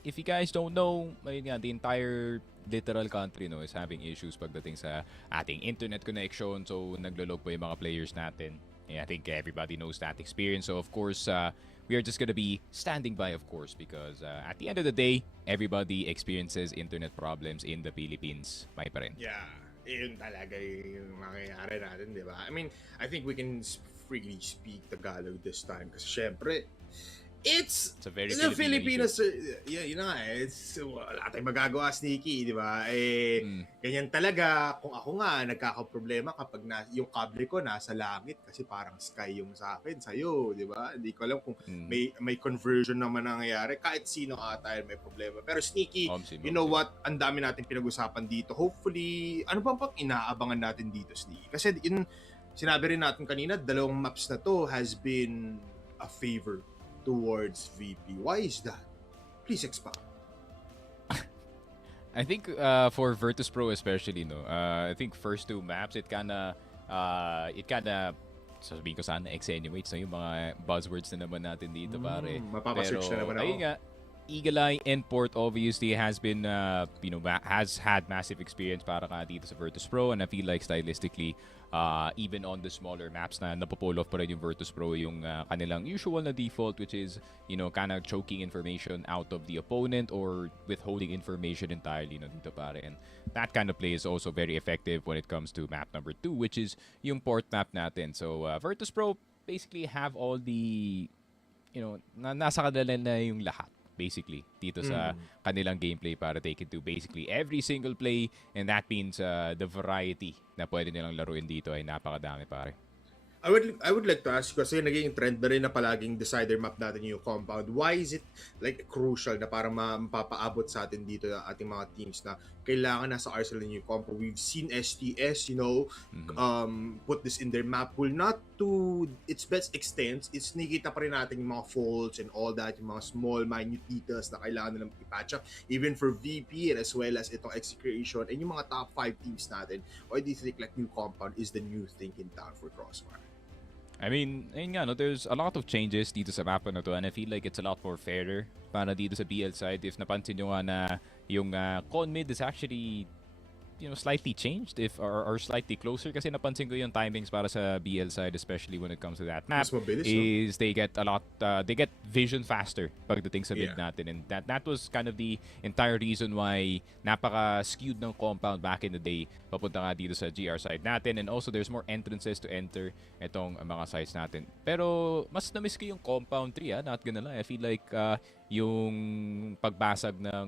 if you guys don't know, ayun nga, the entire literal country is having issues pagdating sa ating internet connection, so naglolog po yung mga players natin. Yeah, I think everybody knows that experience. So of course, we are just gonna be standing by, of course, because at the end of the day, everybody experiences internet problems in the Philippines. May pa rin. Yeah, yun talaga yung mangyayari natin, di ba? I mean, I think we can freely speak Tagalog this time kasi syempre, it's a very the Filipino Filipinos. Yeah, yun na nga. It's wala tayong magagawa, Sneaky, di ba? Ganyan talaga. Kung ako nga, nagkakaproblema kapag yung kable ko nasa langit kasi parang sky yung sa akin, sa'yo, di ba? Hindi ko alam kung may conversion naman nangyayari. Kahit sino ata may problema. Pero Sneaky, you know what? Ang dami natin pinag-usapan dito. Hopefully, ano bang inaabangan natin dito, Sneaky? Kasi yun, sinabi rin natin kanina, 2 maps na to has been a favor towards VP. Why is that? Please expound. I think for Virtus Pro especially, I think first 2 maps, it kinda sasabihin ko sana extenuates yung mga buzzwords na naman natin dito, pare. Mapapasearch na naman ako. Ayun nga, Eagle Eye and Port obviously has been, has had massive experience para ka dito sa Virtus Pro, and I feel like stylistically, even on the smaller maps na napo-pull off pa rin yung Virtus Pro yung kanilang usual na default, which is, kind of choking information out of the opponent or withholding information entirely dito pare. And that kind of play is also very effective when it comes to map number 2, which is yung Port map natin. So Virtus Pro basically have all the, nasa kanila na yung lahat basically dito sa kanilang gameplay para take it to basically every single play, and that means the variety na pwede nilang laruin dito ay napakadami pare. I would like to ask kasi naging trend na rin na palaging decider map natin yung compound. Why is it like crucial na para mapapaabot sa atin dito ang ating mga teams na kailangan nasa arsenal yung compound? We've seen STS, put this in their map pool, not to its best extent. It's nakikita pa rin natin yung mga faults and all that, yung mga small minute details na kailangan nilang i-patch up even for VP and as well as itong Execration and yung mga top 5 teams natin. Why do you think like new compound is the new thing in town for CROSSFIRE? I mean, ayun nga, there's a lot of changes dito sa mapa na to, and I feel like it's a lot more fairer para dito sa BL side. If napansin nyo nga na yung con mid is actually slightly changed or slightly closer, kasi napansin ko yung timings para sa BL side, especially when it comes to that map, is they get a lot they get vision faster pagdating sa mid natin, and that was kind of the entire reason why napaka skewed ng compound back in the day papunta nga dito sa GR side natin, and also there's more entrances to enter itong mga sides natin. Pero mas na-miss ko yung compound 3, not gonna lie. I feel like yung pagbasag ng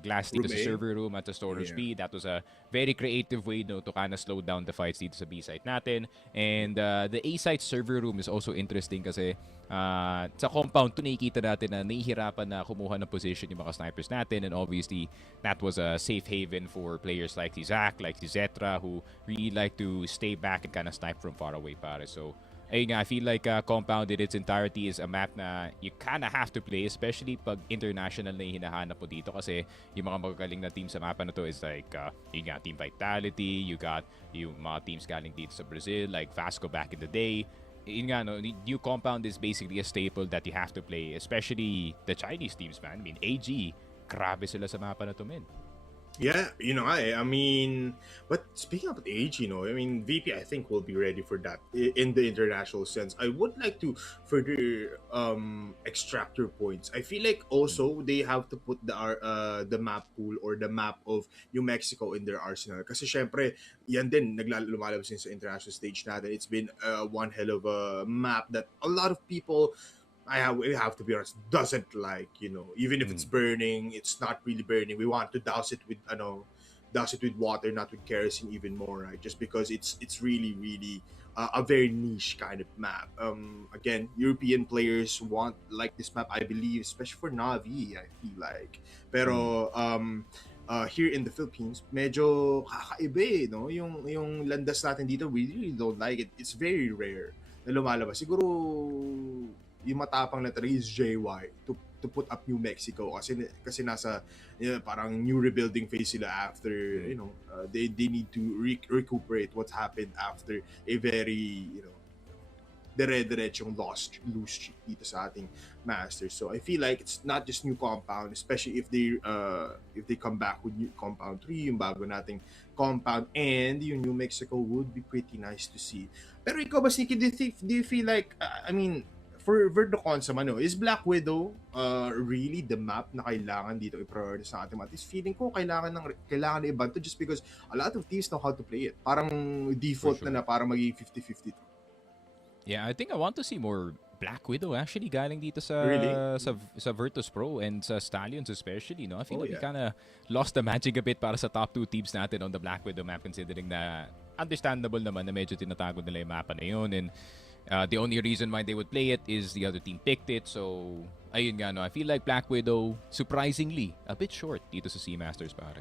glass dito sa server room at sa storage B, that was a very creative way to kind of slow down the fights dito sa B side natin. And the A side server room is also interesting kasi sa compound to nakikita natin na nahihirapan na kumuha ng position yung mga snipers natin, and obviously that was a safe haven for players like si Zach, like si Zetra, who really like to stay back and kind of snipe from far away pare. So ayun nga, I feel like Compound in its entirety is a map na you kinda have to play, especially pag international na hinahanap mo dito, kasi yung mga magagaling na team sa mapa na to is like, yun nga, Team Vitality, you got yung mga teams galing dito sa Brazil, like Vasco back in the day. Yun nga, new Compound is basically a staple that you have to play, especially the Chinese teams, man. I mean, AG, grabe sila sa mapa na to, men. Yeah, I mean, but speaking of age, I mean, VP, I think will be ready for that in the international sense. I would like to further extract your points. I feel like also they have to put the map pool or the map of New Mexico in their arsenal. Kasi syempre, yan din lumalabas din sa international stage natin. It's been one hell of a map that a lot of people, we have to be honest, doesn't like, even if it's burning, it's not really burning. We want to douse it with water, not with kerosene even more, right? Just because it's really, really a very niche kind of map. Again, European players want like this map, I believe, especially for Navi, I feel like. Pero here in the Philippines, medyo kakaiba no? Yung landas natin dito, we really don't like it. It's very rare na lumalabas. Siguro yung matapang na talaga is JY to put up New Mexico kasi nasa parang new rebuilding phase sila after they need to recuperate what happened after a very dire-diretsong lose streak dito sa ating Masters. So I feel like it's not just new compound, especially if they come back with new compound 3, yung bago nating compound, and yung New Mexico would be pretty nice to see. Pero ikaw ba, Sneaky, do you feel like I mean, for Verdocon is Black Widow really the map na kailangan dito i-prioritize sa ating at least feeling ko kailangan na ibanto just because a lot of teams know how to play it. Parang default na parang magiging 50-50 to. Yeah, I think I want to see more Black Widow actually galing dito sa Really? sa Virtus Pro and sa Stallions especially, no? I feel like we Yeah. kind of lost the magic a bit para sa top 2 teams natin on the Black Widow map, considering na understandable naman na medyo tinatago nila yung mapa na yun, and the only reason why they would play it is the other team picked it. So, ayun nga, no? I feel like Black Widow, surprisingly, a bit short dito sa C-Masters, pare.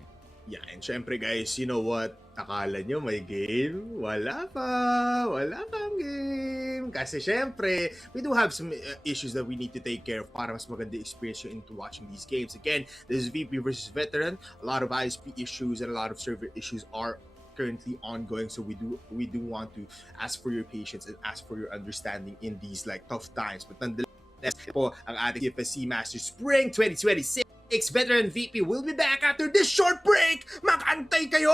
Yeah, and syempre guys, you know what? Akala nyo may game? Wala pang game. Kasi syempre, we do have some issues that we need to take care of para mas maganda experience nyo into watching these games. Again, this is VP versus Veteran. A lot of ISP issues and a lot of server issues are currently ongoing, so we do want to ask for your patience and ask for your understanding in these like tough times. But nonetheless po ang ating CFS Masters Spring 2026 Veteran VP will be back after this short break. Makantay kayo.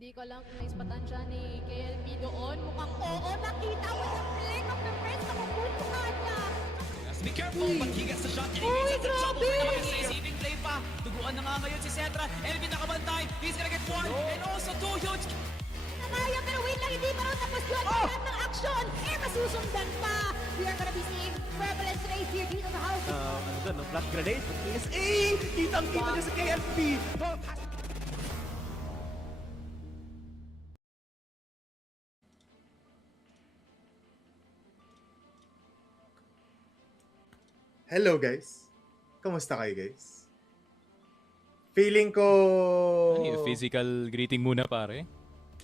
Di ko lang kung naispatan siya ni KLB doon. Mukhang oo, nakita mo sa flick of the wrist. Nakupuntuhan niya. Be careful, but he gets the shot and he Uy, gets the trouble. grabe! Receiving play pa. Tuguan na nga ngayon si Cetra. Elvin nakabantay. He's gonna get one and also two huge. Nakaya, pero wait lang, hindi pa rin tapos yun. Lahat ng action, masusundan pa. We are gonna be seeing prevalence race here dito sa house. Ano dun, no? Flash grenade from PSA! Kitang-kita niya sa KLP! Hello guys. Kamusta kayo guys? Feeling ko... Ano yung physical greeting muna, pare?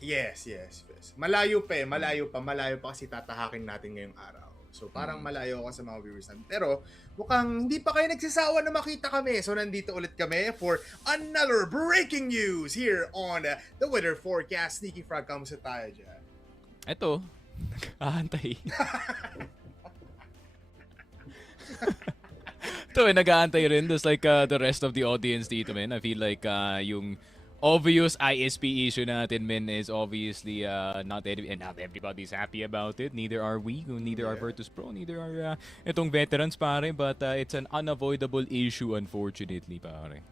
Yes. Malayo pa kasi tatahakin natin ngayong araw. So parang malayo ako sa mga viewers natin. Pero mukhang hindi pa kayo nagsasawa na makita kami. So nandito ulit kami for another breaking news here on the weather forecast. Sneaky Frog, kamusta tayo dyan? Eto, nag-aantay. Ito nag-aantay rin. Just like the rest of the audience dito, man. I feel like yung obvious ISP issue natin, men, is obviously not everybody's happy about it. Neither are we. Neither are Virtus Pro. Neither are itong veterans, pare. But it's an unavoidable issue, unfortunately, pare.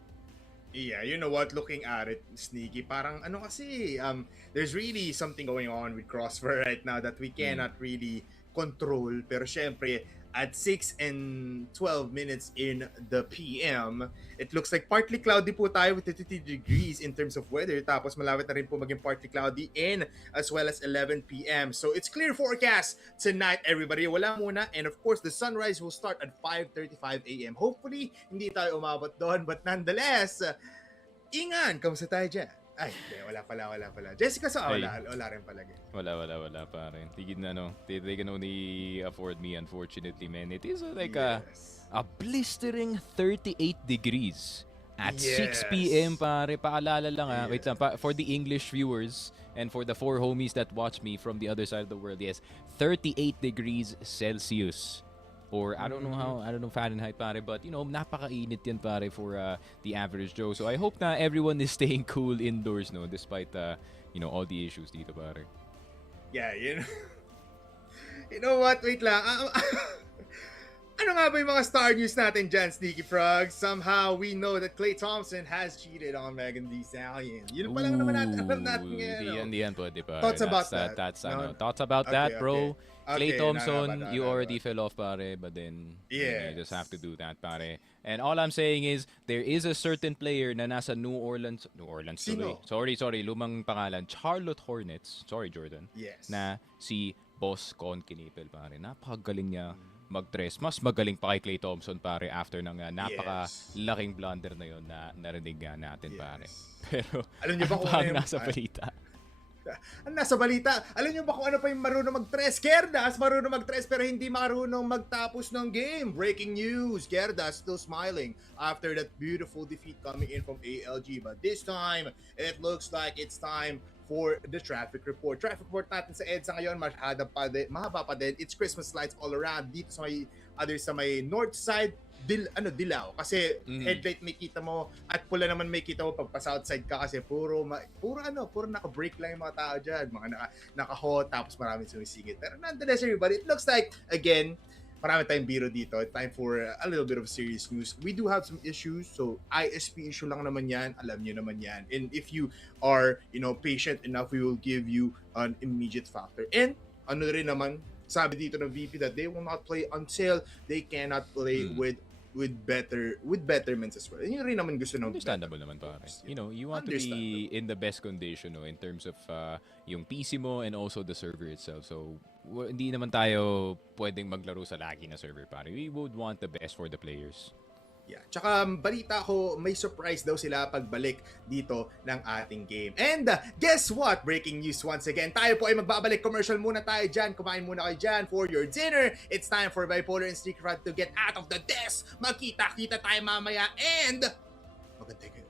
Yeah, you know what? Looking at it, Sneaky, parang ano kasi, there's really something going on with CROSSFIRE right now that we cannot really control. Pero syempre, at 6 and 12 minutes in the PM, it looks like partly cloudy po tayo with 32 degrees in terms of weather. Tapos malapit na rin po maging partly cloudy in as well as 11 PM. So it's clear forecast tonight, everybody. Wala muna. And of course, the sunrise will start at 5:35 AM. Hopefully, hindi tayo umabot doon. But nonetheless, Ingan, kamusta tayo dyan? Ay, wala pala. Jessica, wala rin pala. Wala, pare. They can only afford me, unfortunately, man. It is like Yes. a blistering 38 degrees at Yes. 6 p.m., pare. Paalala lang Yes. wait lang, for the English viewers and for the 4 homies that watch me from the other side of the world, yes, 38 degrees Celsius. Or I don't know Fahrenheit, pare, but you know, napakainit yan, pare, for the average Joe. So I hope na everyone is staying cool indoors, no, despite all the issues dito, pare. Yeah, you know what? Wait lang. Ano nga ba yung mga star news natin dyan, Sneaky Frog? Somehow, we know that Klay Thompson has cheated on Megan Thee Stallion. Yun pa lang naman alam natin ngayon. Hindi yan pwede, pare. Thoughts about that? Thoughts about that, bro. Klay Okay, Thompson, you already fell off, pare, but then you just have to do that, pare. And all I'm saying is, there is a certain player na nasa New Orleans Sino? tuloy. Sorry, lumang pangalan. Charlotte Hornets. Sorry, Jordan. Yes. Na si Boss Con Kinipel, pare. Napakagaling niya mag-tres. Mas magaling pa kay Klay Thompson, pare, after ng napaka-laking blunder na yun na narinig natin, pare. Pero, Alam niyo ba kung ano yung nasa balita? Nasa balita, alam niyo ba kung ano pa yung marunong mag-tres? Gerdas, marunong mag-tres pero hindi marunong magtapos ng game. Breaking news, Gerdas still smiling after that beautiful defeat coming in from ALG. But this time, it looks like it's time for the traffic report. Traffic report natin sa EDSA ngayon, mahaba pa din. It's Christmas lights all around. Dito sa may north side, dilaw. Kasi headlight may kita mo at pula naman may kita mo pag pa-south side ka kasi puro naka-brake lang yung mga tao dyan. Mga naka-hot, tapos maraming sumisingit. Pero nonetheless, everybody, it looks like, again, marami tayong biro dito. Time for a little bit of serious news. We do have some issues. So, ISP issue lang naman yan. Alam nyo naman yan. And if you are, patient enough, we will give you an immediate factor. And, ano rin naman, sabi dito ng VP that they will not play until they cannot play with betterments as well. And yun rin naman gusto ng Understandable naman, pare. You want to be in the best condition, in terms of yung PC mo and also the server itself. So, hindi naman tayo pwedeng maglaro sa lagi na server, pare. We would want the best for the players. Yeah. Tsaka balita ko, may surprise daw sila pagbalik dito ng ating game. And guess what? Breaking news once again. Tayo po ay magbabalik. Commercial muna tayo dyan. Kumain muna kayo dyan for your dinner. It's time for Bipolar and Sneaky Frog to get out of the desk. Magkita-kita tayo mamaya. And magantay kayo.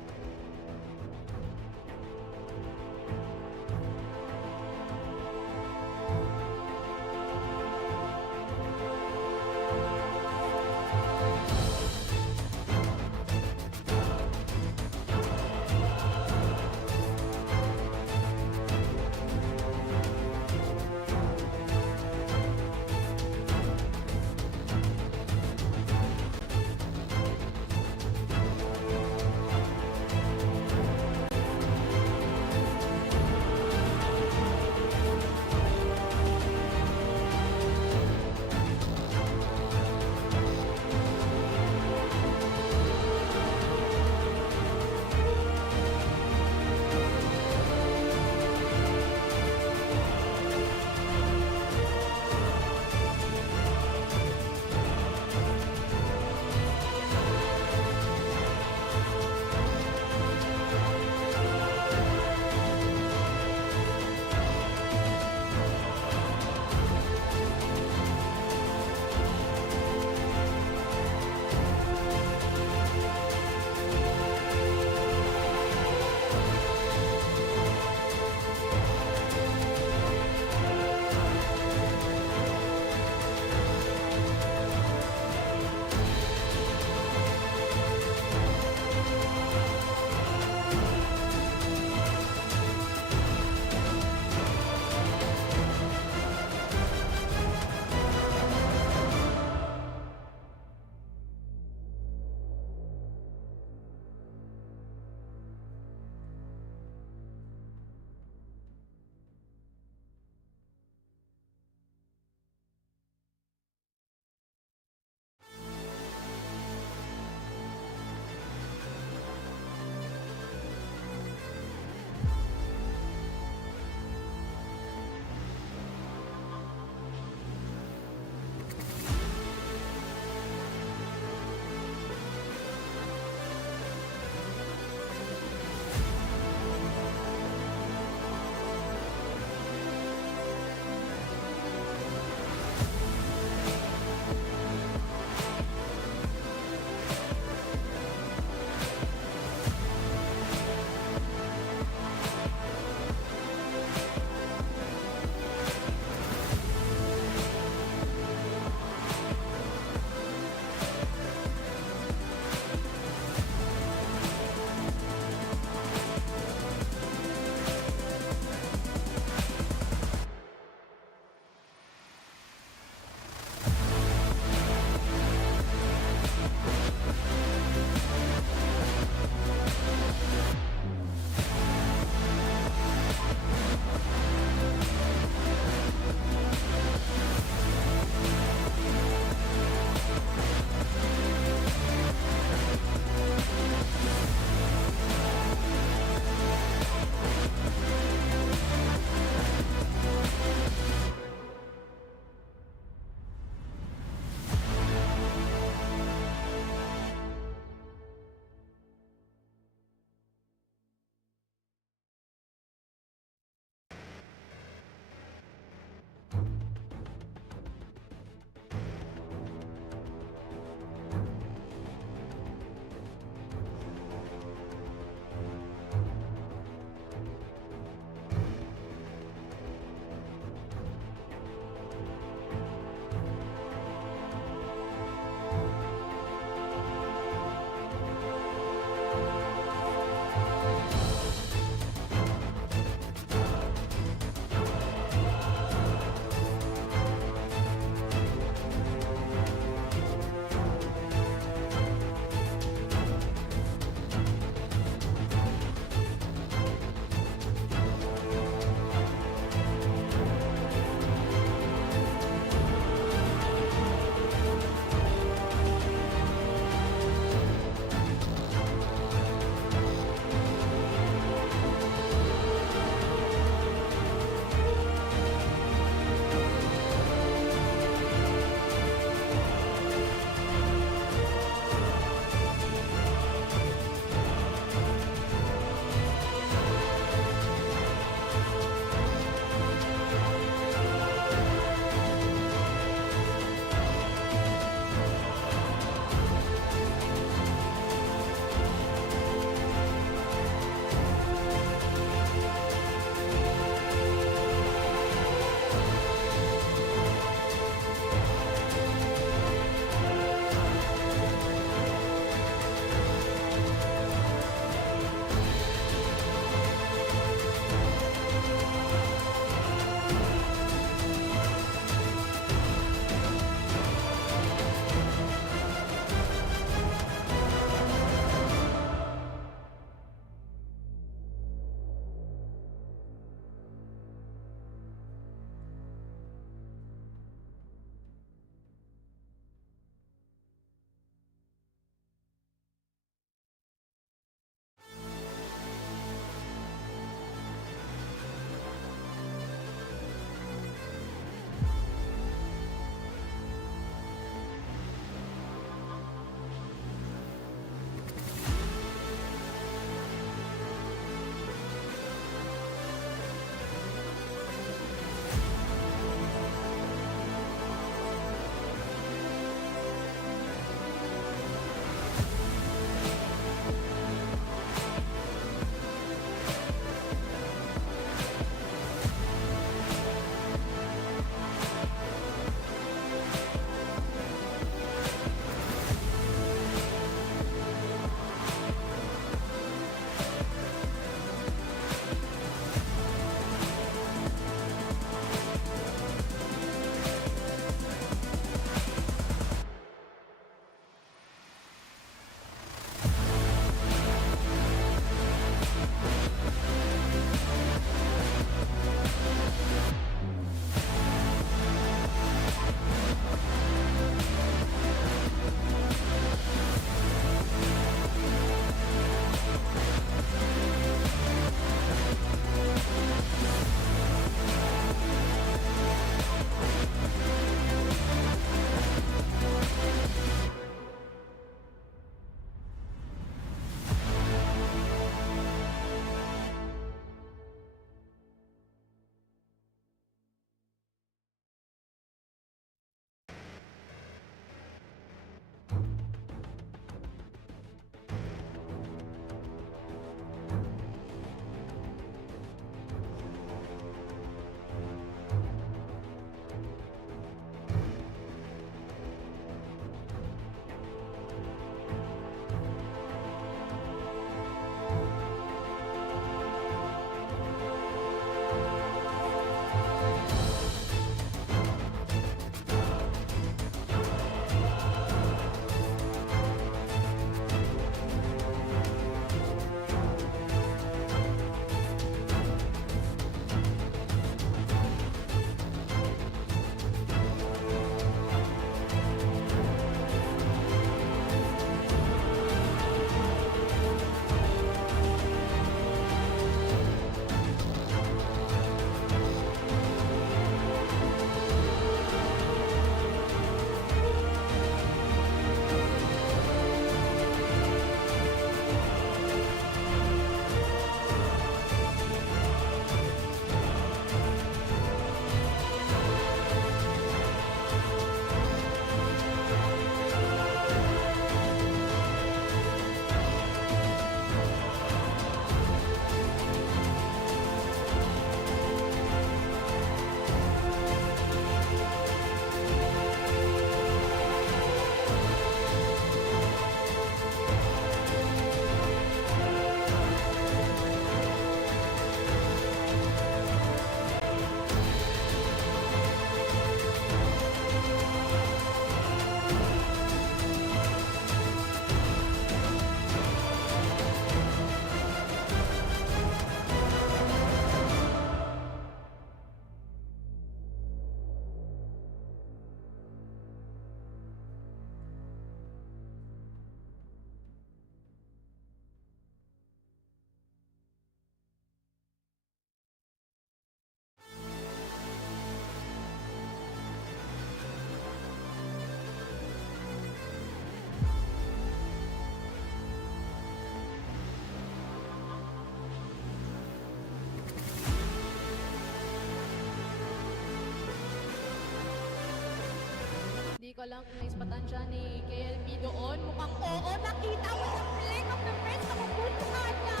ko lang kung naispatan siya ni KLB doon. Mukhang oo, nakita mo sa flick of the wrist. Nakupuntuhan niya.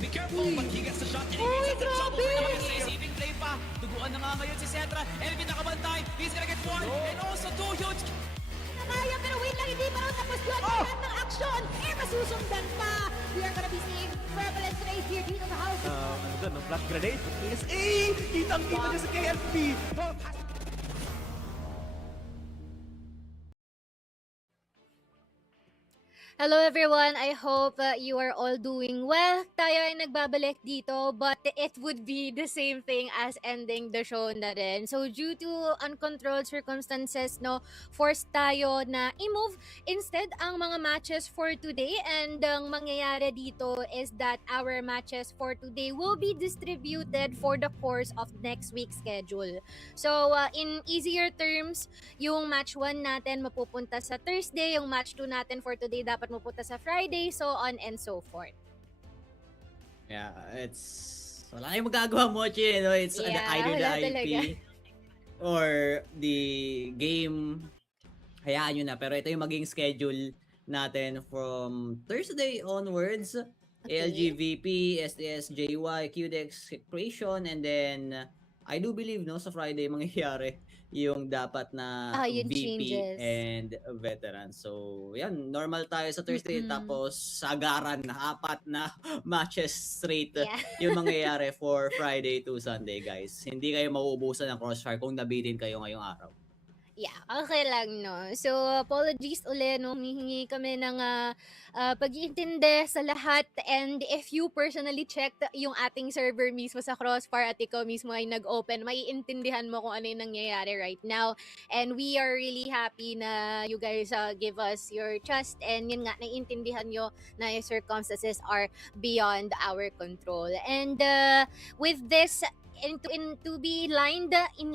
Be careful, but he gets the shot and he gets the trouble. Receiving play pa. Duguan na nga ngayon si Cetra. Elvin nakabantay. He's gonna get one. And also two huge. Nakaya pero wait lang, hindi pa rin tapos yun. Lahat ng action. Masusundan pa. We are gonna be seeing prevalent race here dito sa house. Ano doon, no? Flash grenade. PSA! Kitang-kita niya sa KLP. Hello everyone, I hope you are all doing well. Tayo ay nagbabalik dito, but it would be the same thing as ending the show na rin. So due to uncontrolled circumstances, no, forced tayo na i-move instead ang mga matches for today. And ang mangyayari dito is that our matches for today will be distributed for the course of next week's schedule. So in easier terms, yung match 1 natin mapupunta sa Thursday, yung match 2 natin for today dapat mapunta sa Friday, so on and so forth. Yeah, wala kayong magagawa mo, Chi, no? It's Yeah, either the wala IP talaga. or the game. Hayaan nyo na. Pero ito yung maging schedule natin from Thursday onwards. Okay. LGVP, STS, JY, QDEX, Creation, and then I do believe, no, sa Friday mangyayari yung dapat na yung VP changes. and veteran. So, yan, normal tayo sa Thursday, Mm-mm. tapos sagaran na 4 na matches straight Yeah. yung mangyayari for Friday to Sunday, guys. Hindi kayo mauubusan ng Crossfire kung nabitin kayo ngayong araw. Yeah, okay lang, no. So, apologies ulit, no. Humihingi kami ng pag-iintindi sa lahat. And if you personally checked yung ating server mismo sa Crossfire at ikaw mismo ay nag-open, maiintindihan mo kung ano yung nangyayari right now. And we are really happy na you guys give us your trust. And yun nga, naiintindihan nyo na yung circumstances are beyond our control. And with this, to be in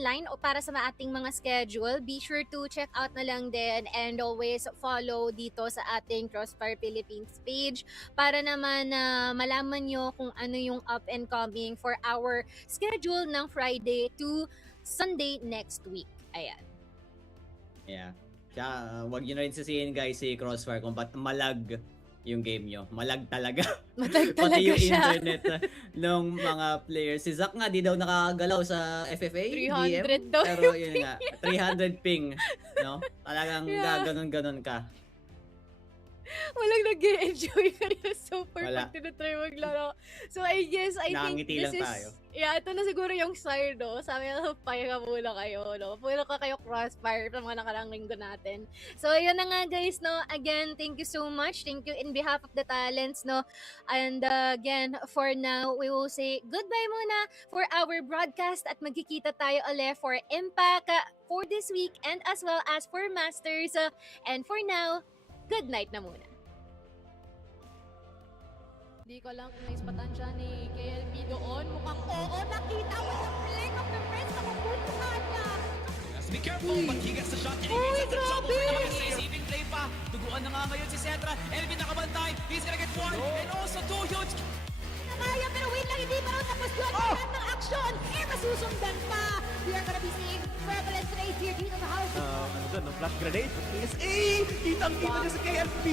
line o para sa ating mga schedule, be sure to check out na lang din and always follow dito sa ating CrossFIRE Philippines page para naman malaman nyo kung ano yung up and coming for our schedule ng Friday to Sunday next week. Ayan. Yeah. Kaya, wag nyo na rin sisihin, guys, si Crossfire kung ba't malag yung game nyo. Malag talaga. Matag Pati talaga yung siya. internet ng mga players. Si Zack nga, di daw nakagalaw sa FFA. 300 daw Pero yun nga, 300 ping. No? Talagang Yeah. gaganon-ganon ka. Walang nag-enjoy kanina super Wala. pag tinatry maglaro. So I guess, I think Nakangiti this lang is, tayo. yeah, ito na siguro yung style, no? Sabi na, pahinga muna kayo, no? Puno ka kayo Crossfire sa mga nakarang linggo natin. So yun na nga guys, no? Again, thank you so much. Thank you in behalf of the talents, no? And again, for now, we will say goodbye muna for our broadcast at magkikita tayo ulit for Impact for this week and as well as for Masters. And for now, good night na muna. Di ko lang kung naispatan siya ni KLB doon. Mukhang oo, nakita mo sa flick of the wrist. Nakupuntuhan niya. Be careful, but he gets the shot and he gets the trouble. Receiving play pa. Duguan na nga ngayon si Cetra. Elvin nakabantay. He's gonna get one. And also two huge. Nakaya pero wait lang, hindi pa rin tapos yun. Lahat ng action. Masusundan pa. We are gonna be seeing prevalent race here dito sa house. Ano doon, no? Flash grenade. PSA! Kitang-kita niya sa KLP.